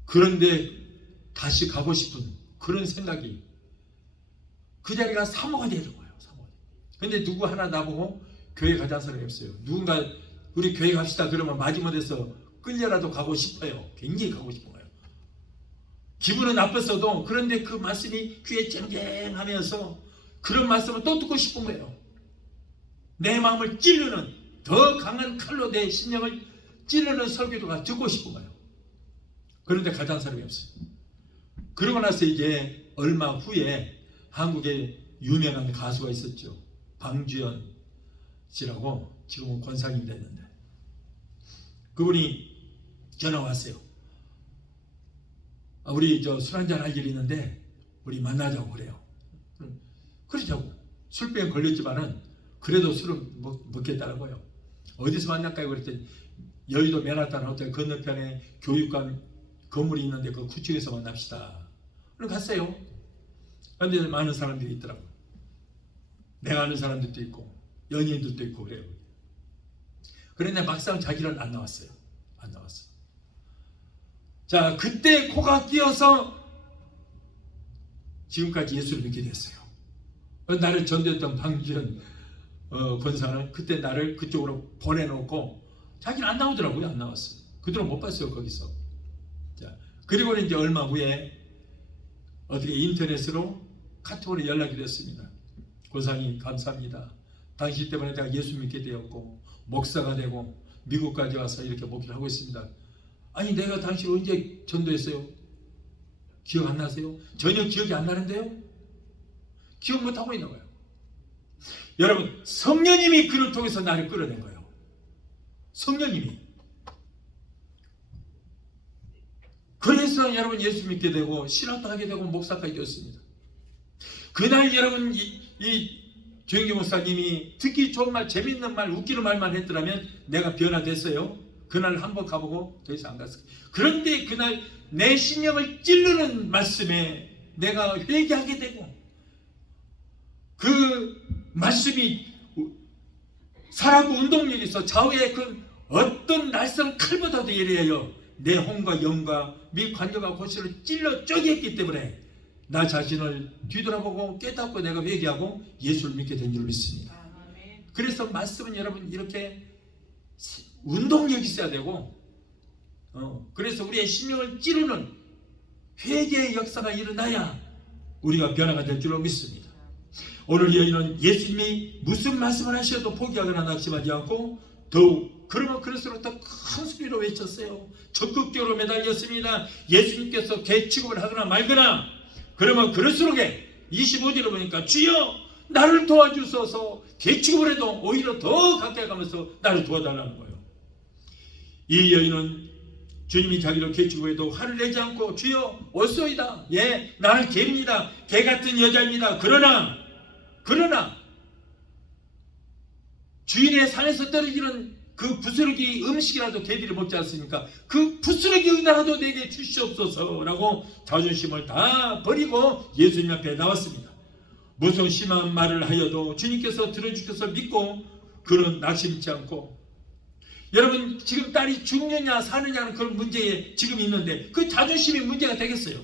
그런데 다시 가고 싶은 그런 생각이 그 자리가 사모가 되는 거예요. 사모가. 근데 누구 하나 나보고 교회 가자는 사람이 없어요. 누군가 우리 교회 갑시다 그러면 마지못해서 끌려라도 가고 싶어요. 굉장히 가고 싶은 거예요. 기분은 나빴어도 그런데 그 말씀이 귀에 쨍쨍하면서 그런 말씀을 또 듣고 싶은 거예요. 내 마음을 찌르는 더 강한 칼로 내 심령을 찌르는 설교가 듣고 싶은 거예요. 그런데 가자는 사람이 없어요. 그러고 나서 이제 얼마 후에 한국에 유명한 가수가 있었죠. 방주연 씨라고 지금은 권사님이 됐는데 그분이 전화 왔어요. 우리 술 한잔 할 일이 있는데 우리 만나자고 그래요. 그러자고. 술병 걸렸지만은 그래도 술을 먹겠다라고요. 어디서 만날까요? 그랬더니 여의도 맨하탄 호텔 건너편에 교육관 건물이 있는데 그 구층에서 만납시다. 그럼 갔어요. 그런데 많은 사람들이 있더라고요. 내가 아는 사람들도 있고 연예인들도 있고 그래요. 그런데 막상 자기는 안 나왔어요. 안 나왔어. 자, 그때 코가 끼어서 지금까지 예수를 믿게 됐어요. 나를 전도했던 방주연 권사는 그때 나를 그쪽으로 보내놓고 자기는 안 나오더라고요. 안 나왔어요. 그대로 못 봤어요. 거기서. 자, 그리고 이제 얼마 후에 어떻게 인터넷으로 카톡으로 연락이 됐습니다. 권사님 감사합니다. 당신 때문에 내가 예수 믿게 되었고 목사가 되고 미국까지 와서 이렇게 목회를 하고 있습니다. 아니 내가 당신 언제 전도했어요? 기억 안 나세요? 전혀 기억이 안 나는데요? 기억 못하고 있는 거예요. 여러분 성령님이 그를 통해서 나를 끌어낸 거예요. 성령님이. 그래서 여러분 예수 믿게 되고 신학도 하게 되고 목사까지 되었습니다. 그날 여러분 이 조영기 목사님이 듣기 좋은 말, 재밌는 말, 웃기는 말만 했더라면 내가 변화됐어요. 그날 한번 가보고 더 이상 안 갔어요. 그런데 그날 내 심령을 찌르는 말씀에 내가 회개하게 되고 그 말씀이 살아고 운동력이 있어 좌우의 그 어떤 날선 칼보다도 예리해요. 내 혼과 영과 미 관절과 골수를 찔러 쪼개했기 때문에 나 자신을 뒤돌아보고 깨닫고 내가 회개하고 예수를 믿게 된 줄 믿습니다. 그래서 말씀은 여러분 이렇게 운동력이 있어야 되고 그래서 우리의 심령을 찌르는 회개의 역사가 일어나야 우리가 변화가 될 줄로 믿습니다. 오늘 여인은 예수님이 무슨 말씀을 하셔도 포기하거나 낙심하지 않고 더욱 그러면 그럴수록 더 큰 소리로 외쳤어요. 적극적으로 매달렸습니다. 예수님께서 개 취급을 하거나 말거나 그러면 그럴수록 25절에 보니까 주여 나를 도와주소서. 개 취급을 해도 오히려 더 가까이 가면서 나를 도와달라는 거예요. 이 여인은 주님이 자기를 개 취급해도 화를 내지 않고 주여 올소이다. 예, 나는 개입니다. 개 같은 여자입니다. 그러나 주인의 산에서 떨어지는 그 부스러기 음식이라도 개들이 먹지 않습니까? 그 부스러기 은하라도 내게 주시옵소서라고 자존심을 다 버리고 예수님 앞에 나왔습니다. 무슨 심한 말을 하여도 주님께서 들어주셔서 믿고 그는 낙심치 않고, 여러분 지금 딸이 죽느냐 사느냐는 그런 문제에 지금 있는데 그 자존심이 문제가 되겠어요?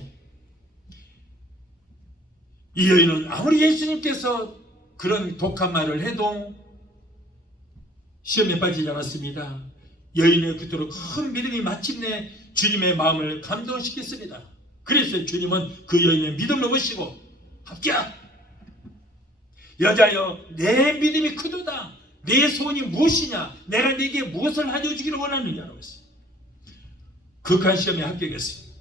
이 여인은 아무리 예수님께서 그런 독한 말을 해도 시험에 빠지지 않았습니다. 여인의 그토록 큰 믿음이 마침내 주님의 마음을 감동시켰습니다. 그래서 주님은 그 여인의 믿음을 보시고 합격! 여자여 내 믿음이 크도다. 내 소원이 무엇이냐? 내가 네게 무엇을 하여 주기를 원하느냐라고 했어요. 극한 시험에 합격했습니다.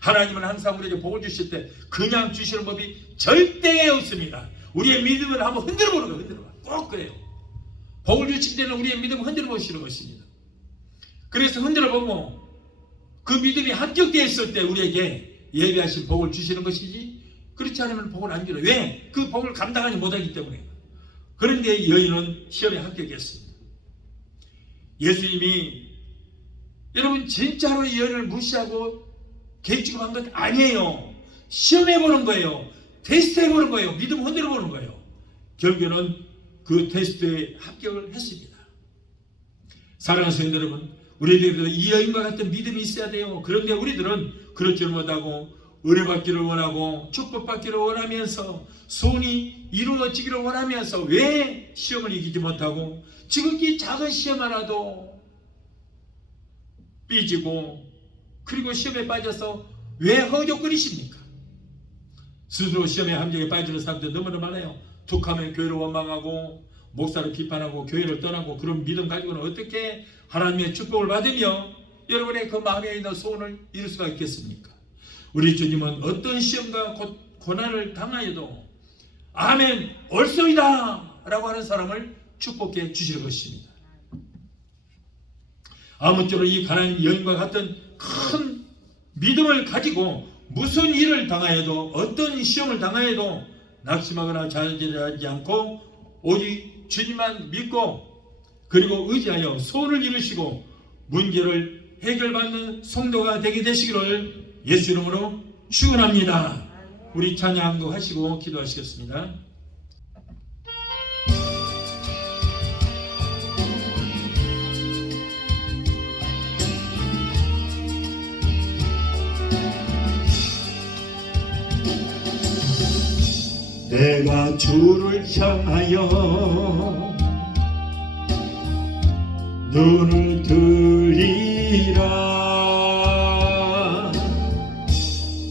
하나님은 항상 우리에게 복을 주실 때 그냥 주시는 법이 절대 없습니다. 우리의 믿음을 한번 흔들어 보는 거예요. 흔들어 봐. 꼭 그래요. 복을 주실 때는 우리의 믿음을 흔들어 보시는 것입니다. 그래서 흔들어 보면 그 믿음이 합격되어 있을 때 우리에게 예비하신 복을 주시는 것이지, 그렇지 않으면 복을 안 주는. 왜? 그 복을 감당하지 못하기 때문에. 그런데 여인은 시험에 합격했습니다. 예수님이 여러분 진짜로 이 여인을 무시하고 개취급한 것 아니에요. 시험해보는 거예요. 테스트해보는 거예요. 믿음 흔들어보는 거예요. 결국에는 그 테스트에 합격을 했습니다. 사랑하는 성도 여러분, 우리들도 이 여인과 같은 믿음이 있어야 돼요. 그런데 우리들은 그렇지 못하고 은혜받기를 원하고 축복받기를 원하면서 소원이 이루어지기를 원하면서 왜 시험을 이기지 못하고 지극히 작은 시험 하나도 삐지고, 그리고 시험에 빠져서 왜 허우적거리십니까? 스스로 시험에 함정에 빠지는 사람들 너무나 많아요. 툭하면 교회를 원망하고 목사를 비판하고 교회를 떠나고, 그런 믿음 가지고는 어떻게 하나님의 축복을 받으며 여러분의 그 마음에 있는 소원을 이룰 수가 있겠습니까? 우리 주님은 어떤 시험과 고난을 당하여도 아멘 옳소이다 라고 하는 사람을 축복해 주실 것입니다. 아무쪼록 이 가난한 여인과 같은 큰 믿음을 가지고 무슨 일을 당하여도, 어떤 시험을 당하여도 낙심하거나 좌절하지 않고 오직 주님만 믿고 그리고 의지하여 소원을 이루시고 문제를 해결받는 성도가 되게 되시기를 예수 이름으로 축원합니다. 우리 찬양도 하시고 기도하시겠습니다. 내가 주를 향하여 눈을 들리라.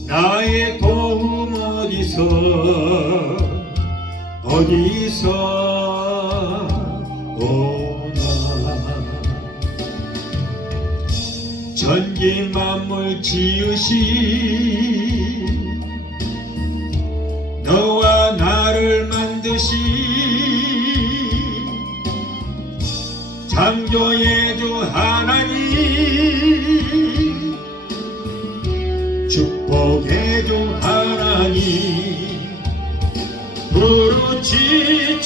나의 도움 어디서 오나. 전기 만물 지으신 너와 나를 만드신 창조의 주 하나님, 축복의 주 하나님, 부르짖으라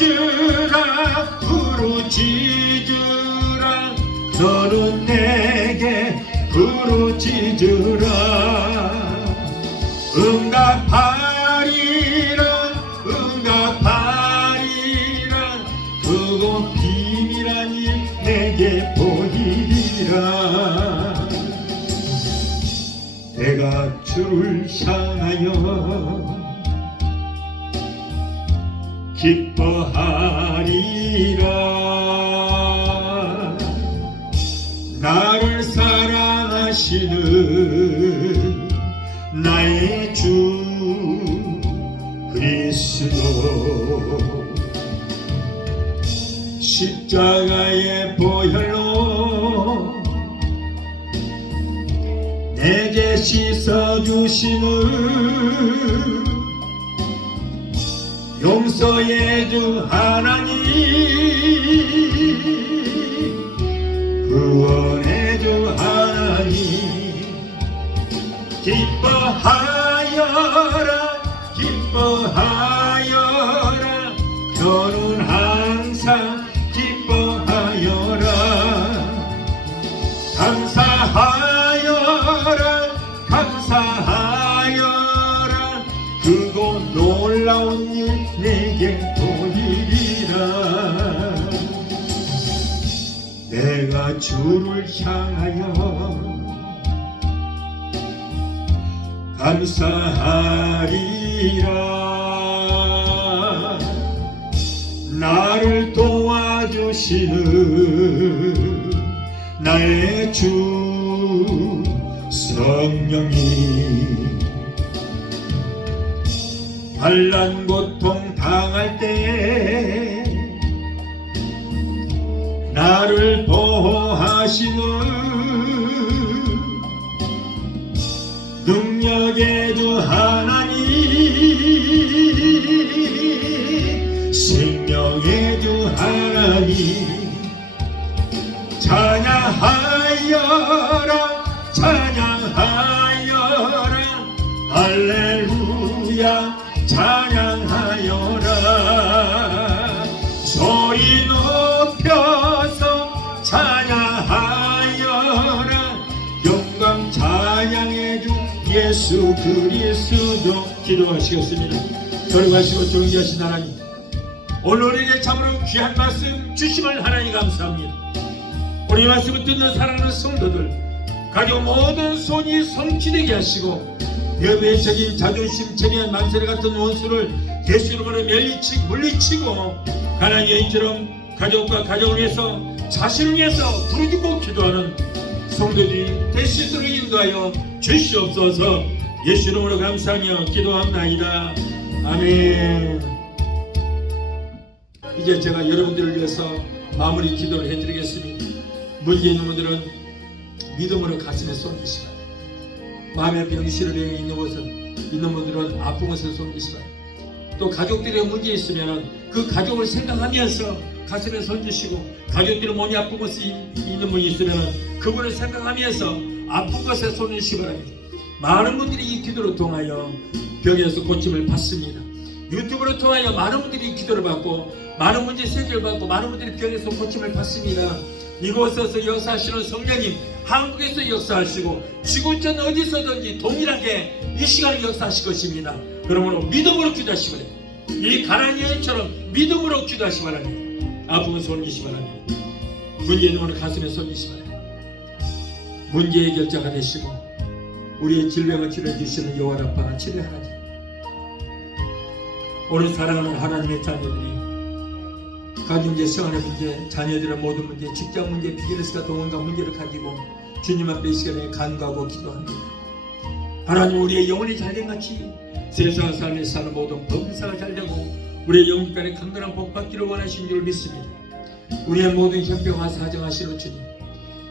부르짖으라 너는 내게 부르짖으라. 응답하리라 그곳 비밀한 일 내게 보이리라. 내가 주를 향하여 기뻐하리라. 나를 사랑하시는 나의 주 그리스도, 십자가의 보혈로 내게 씻어주시는 용서의 주 하나님, 구원의 주 하나님, 기뻐하여라 기뻐하여라 너는 항상 기뻐하여라. 감사하여라 감사하여라 그곳 놀라운 아까운 일 내게 보이리라. 내가 주를 향하여 감사하리라. 나를 도와주시는 나의 주 성령님, 환난 고통 당할 때에 나를 보호하시는 능력의 주 하나님, 생명의 주 하나님, 찬양하여라 찬양하여라 할렐루야 찬양하여라. 소리 높여서 찬양하여라. 영광 찬양의 주 예수 그리스도. 기도하시겠습니다. 걸어가시고 존귀하신 하나님, 오늘 우리에게 참으로 귀한 말씀 주심을 하나님 감사합니다. 우리 말씀을 듣는 사랑하는 성도들 가족 모든 손이 성취되게 하시고 여배의 적인 자존심, 체면, 만세를 같은 원수를 예수 이름으로 물리치고 하나님의 인처럼 가족과 가정을 위해서 자신을 위해서 부르짖고 기도하는 성도들이 될 수 있도록 인도하여 주시옵소서. 예수 이름으로 감사하며 기도합나이다. 아멘. 이제 제가 여러분들을 위해서 마무리 기도를 해드리겠습니다. 문제 있는 분들은 믿음으로 가슴에 손드시라. 마음의 병실을 있는 분들은 아픈 곳에 손드시라. 또 가족들의 문제 있으면 그 가족을 생각하면서 가슴에 손드시고, 가족들의 몸이 아픈 곳에 있는 분이 있으면 그분을 생각하면서 아픈 곳에 손을 시바랍니다. 많은 분들이 이 기도를 통하여 병에서 고침을 받습니다. 유튜브를 통하여 많은 분들이 기도를 받고 많은 문제 해결을 받고 많은 분들이 병에서 고침을 받습니다. 이곳에서 역사하시는 성령님, 한국에서 역사하시고 지구촌 어디서든지 동일하게 이 시간을 역사하실 것입니다. 그러므로 믿음으로 기도하시기 바랍니다. 이 가난한 여인처럼 믿음으로 기도하시기 바랍니다. 아픈 손 이시기 바랍니다. 문제 있는 분은 가슴에 손 이시기 바랍니다. 문제 해결자가 되시고 우리의 질병을 치료해 주시는 여호와 라파 치료하나님, 오늘 사랑하는 하나님의 자녀들이 가정문제, 생활의 문제, 자녀들의 모든 문제, 직장 문제, 비즈니스가 동원과 문제를 가지고 주님 앞에 이 시간에 간구하고 기도합니다. 하나님, 우리의 영혼이 잘된 같이 세상 삶에 사는 모든 범사가 잘되고 우리의 영혼간에 강건한 복 받기를 원하신 줄 믿습니다. 우리의 모든 형평과 사정하시는 주님,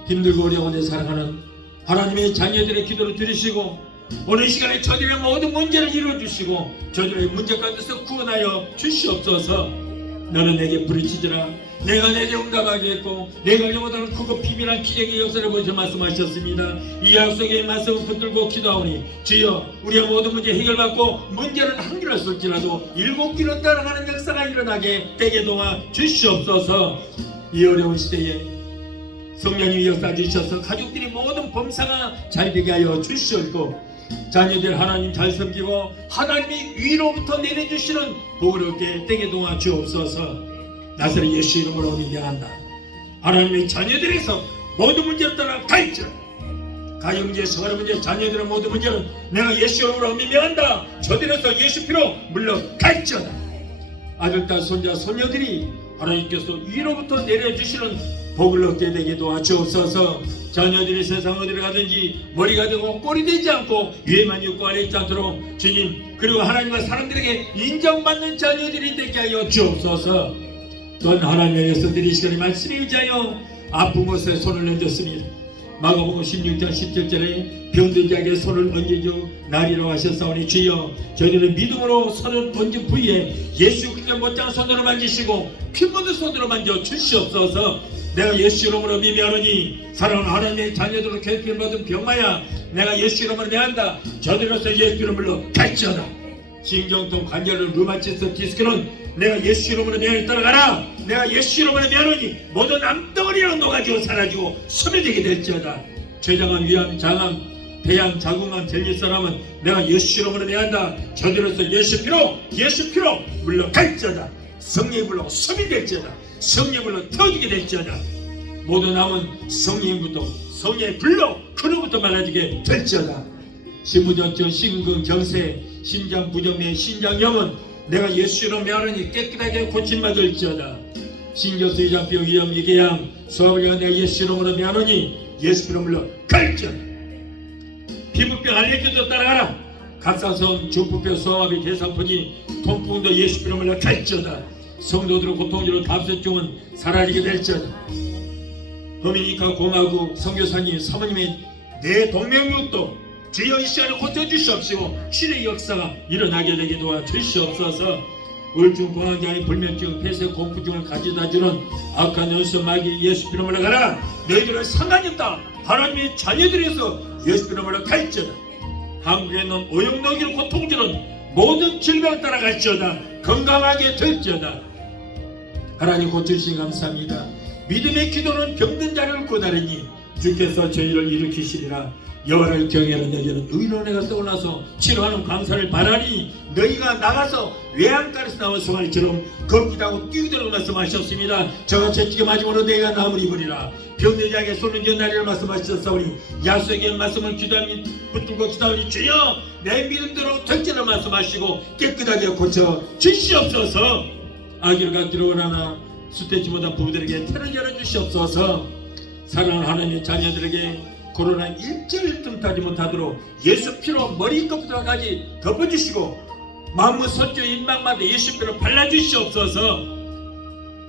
힘들고 어려운데 살아가는 하나님의 자녀들의 기도를 들으시고 오늘 이 시간에 저들의 모든 문제를 이루어주시고 저들의 문제 가운데서 구원하여 주시옵소서. 너는 내게 부르짖으라. 내가 내게 응답하겠고 내가 영원한 크고 비밀한 기적의 역사를 보셔 말씀하셨습니다. 이 약속의 말씀을 붙들고 기도하오니 주여, 우리의 모든 문제 해결받고 문제는 한 개를 쓸지라도 7개로 따라가는 역사가 일어나게 되게 도와 주시옵소서. 이 어려운 시대에 성령님이 역사 주셔서 가족들이 모든 범사가 잘 되게 하여 주시옵고 자녀들 하나님 잘 섬기고 하나님이 위로부터 내려주시는 복을 얻게 되게 도와 주옵소서. 나사렛 예수 이름으로 명한다. 하나님의 자녀들에서 모든 문제를 따라 갈지라. 가정 문제, 생활 문제, 자녀들의 모든 문제는 내가 예수 이름으로 명한다. 저들에서 예수 피로 물러갈지어다. 아들, 딸, 손자, 손녀들이 하나님께서 위로부터 내려주시는 복을 얻게 되게 도와주옵소서. 자녀들이 세상 어디를 가든지 머리가 되고 꼴이 되지 않고 위에만 있고 아래 있지 않도록 주님, 그리고 하나님과 사람들에게 인정받는 자녀들이 되게 하여 주옵소서. 또한 하나님의 백성들이 이 시간에 말씀에 의지하여 아픈 곳에 손을 얹었습니다. 마가복음 16장 17절에 병든 자에게 손을 얹어주 나리라고 하셨사오니 주여, 저희들은 믿음으로 손을 얹은 부위에 예수 그리스도의 못장한 손으로 만지시고 피 묻은 손으로 만져 주시옵소서. 내가 예수 이름으로 미미하노니 사랑하는 하나님의 자녀들로 괴롭힘을 받은 병마야, 내가 예수 이름으로 미안한다. 저들로서 예수 이름으로 갈지어다. 신경통, 관절은, 루마티스, 디스크는 내가 예수 이름으로 미안을 따라가라. 내가 예수 이름으로 미안하니 모든 암덩어리로 녹아지고 사라지고 소멸되게 될지어다. 췌장암, 위암, 장암, 태양 자국만 들릴 사람은 내가 예수 이름으로 내한다. 저들로서 예수 피로 물러갈지어다. 성령이 불러 섬이 될지어다. 성령이 불러 태워지게 될지어다. 모든 남은 성령부터 성령의 불로 그로부터 말라지게 될지어다. 신부전증 심근 경세 심장 부정매 신장 염은 내가 예수 이름으로 메하노니 깨끗하게 고침받을지어다. 신경수 이장병 위염 위궤양 소화불량 내가 예수 이름으로 메하노니 예수 피로 물러갈지어다. 피부병 알레르기도 따라가라. 갑상선 중풍병 소화마비 대상포니 통풍도 예수 피로 물러갈지어다. 성도들의 고통으로 답습증은 사라지게 될지어다. 도미니카 고마구 선교사님 사모님의 내 동명육도 주여 이 시간을 고쳐주시옵시고 치료의 역사가 일어나게 되게 도와주시옵소서. 우울증, 공황장애, 불면증, 폐쇄, 공포증을 가져다주는 악한 연수 마귀 예수 피로 물러가라. 너희들은 상관이 없다. 하나님의 자녀들에서 예수 피로 물러갈지어다. 한국에 있는 오용노기로 고통주는 모든 질병을 따라갈지어다. 건강하게 될지어다. 하나님 고쳐주시니 감사합니다. 믿음의 기도는 병든 자를 고다르니 주께서 저희를 일으키시리라. 여호와를 경외하는 여자는 의로운애가 떠올라서 치료하는 감사를 바라니 너희가 나가서 외양간에서 나온 송아지처럼 걷기도 하고 뛰기도 말씀하셨습니다. 저가 채찍에 맞으므로 너희가 나무를 입으리라. 병든 자에게 손을 견나리라 말씀하셨사오니 약속의 말씀을 붙들고 기도하니 주여 내 믿음대로 될지라 말씀하시고 깨끗하게 고쳐 주시옵소서. 아기를 갖기를 원하나 수태지보다 부부들에게 태를 열어주시옵소서. 사랑하는 하나님의 자녀들에게 코로나 일절 틈타지 못하도록 예수 피로 머리끝부터까지 덮어주시고 만물 선조 인방마다 예수 피로 발라주시옵소서.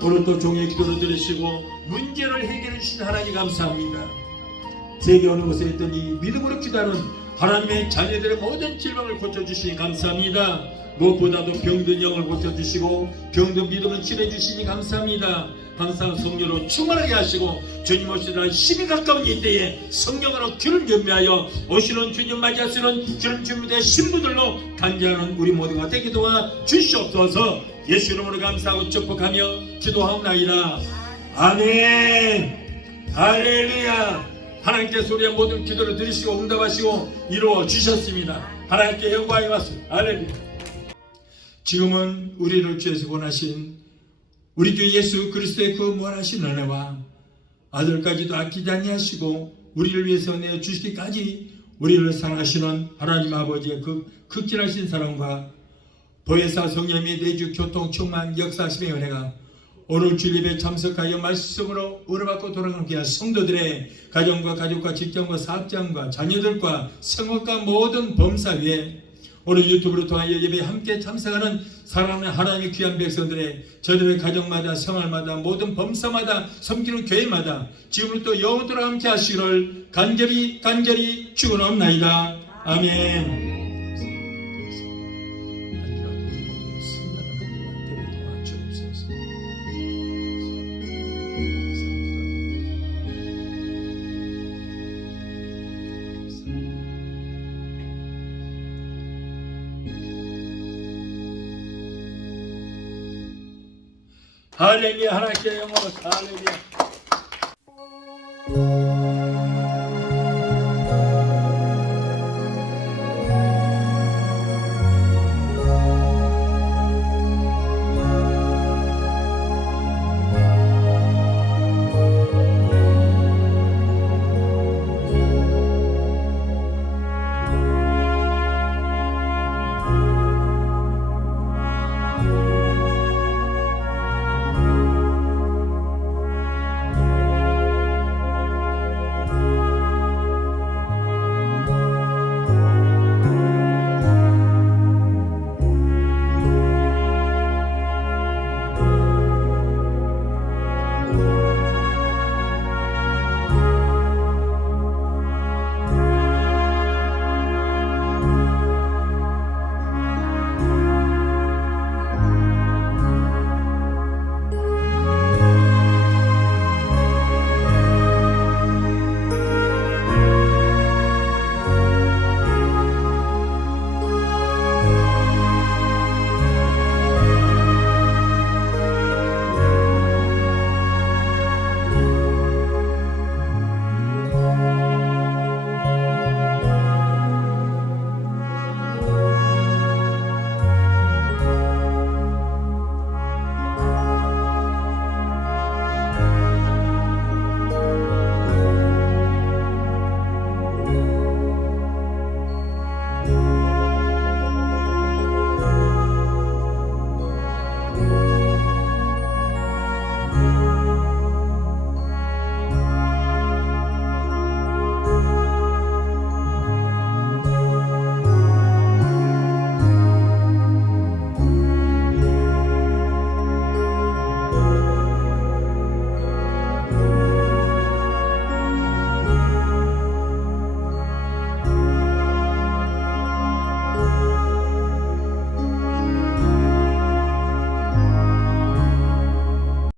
오늘 또 종의 기도를 들으시고 문제를 해결해 주신 하나님 감사합니다. 세계 어느 곳에 있더니 믿음으로 기도하는 하나님의 자녀들의 모든 질병을 고쳐주시니 감사합니다. 무엇보다도 병든 영을 고쳐주시고 병든 믿음을 치료해주시니 감사합니다. 항상 성령으로 충만하게 하시고 주님 오시는 힘이 가까운 이때에 성령으로 귀를 겸비하여 오시는 주님 맞이하시는 주님 준비된 신부들로 간절하는 우리 모두가 되게 도와 주시옵소서. 예수 이름으로 감사하고 축복하며 기도하옵나이다. 아멘. 할렐루야. 하나님께서 우리의 모든 기도를 들으시고 응답하시고 이루어 주셨습니다. 하나님께 영광이 왔습니다. 할렐루야. 지금은 우리를 주에서 원하신 우리 주 예수 그리스도의 그 무한하신 은혜와 아들까지도 아끼지 아니하시고 우리를 위해서 내주시기까지 우리를 사랑하시는 하나님 아버지의 그 극진하신 사랑과 보혜사 성령의 내주 교통 충만 역사하심의 은혜가 오늘 주일예배에 참석하여 말씀으로 은혜받고 돌아가는 귀한 성도들의 가정과 가족과 직장과 사업장과 자녀들과 생활과 모든 범사 위에 오늘 유튜브를 통하여 예배에 함께 참석하는 사랑하는 하나님의 귀한 백성들의 저들의 가정마다 생활마다 모든 범사마다 섬기는 교회마다 지금부터 영원토록 함께 하시기를 간절히 축원하옵나이다. 아멘. 할렐루야. 하나님께 영광을 할렐루야.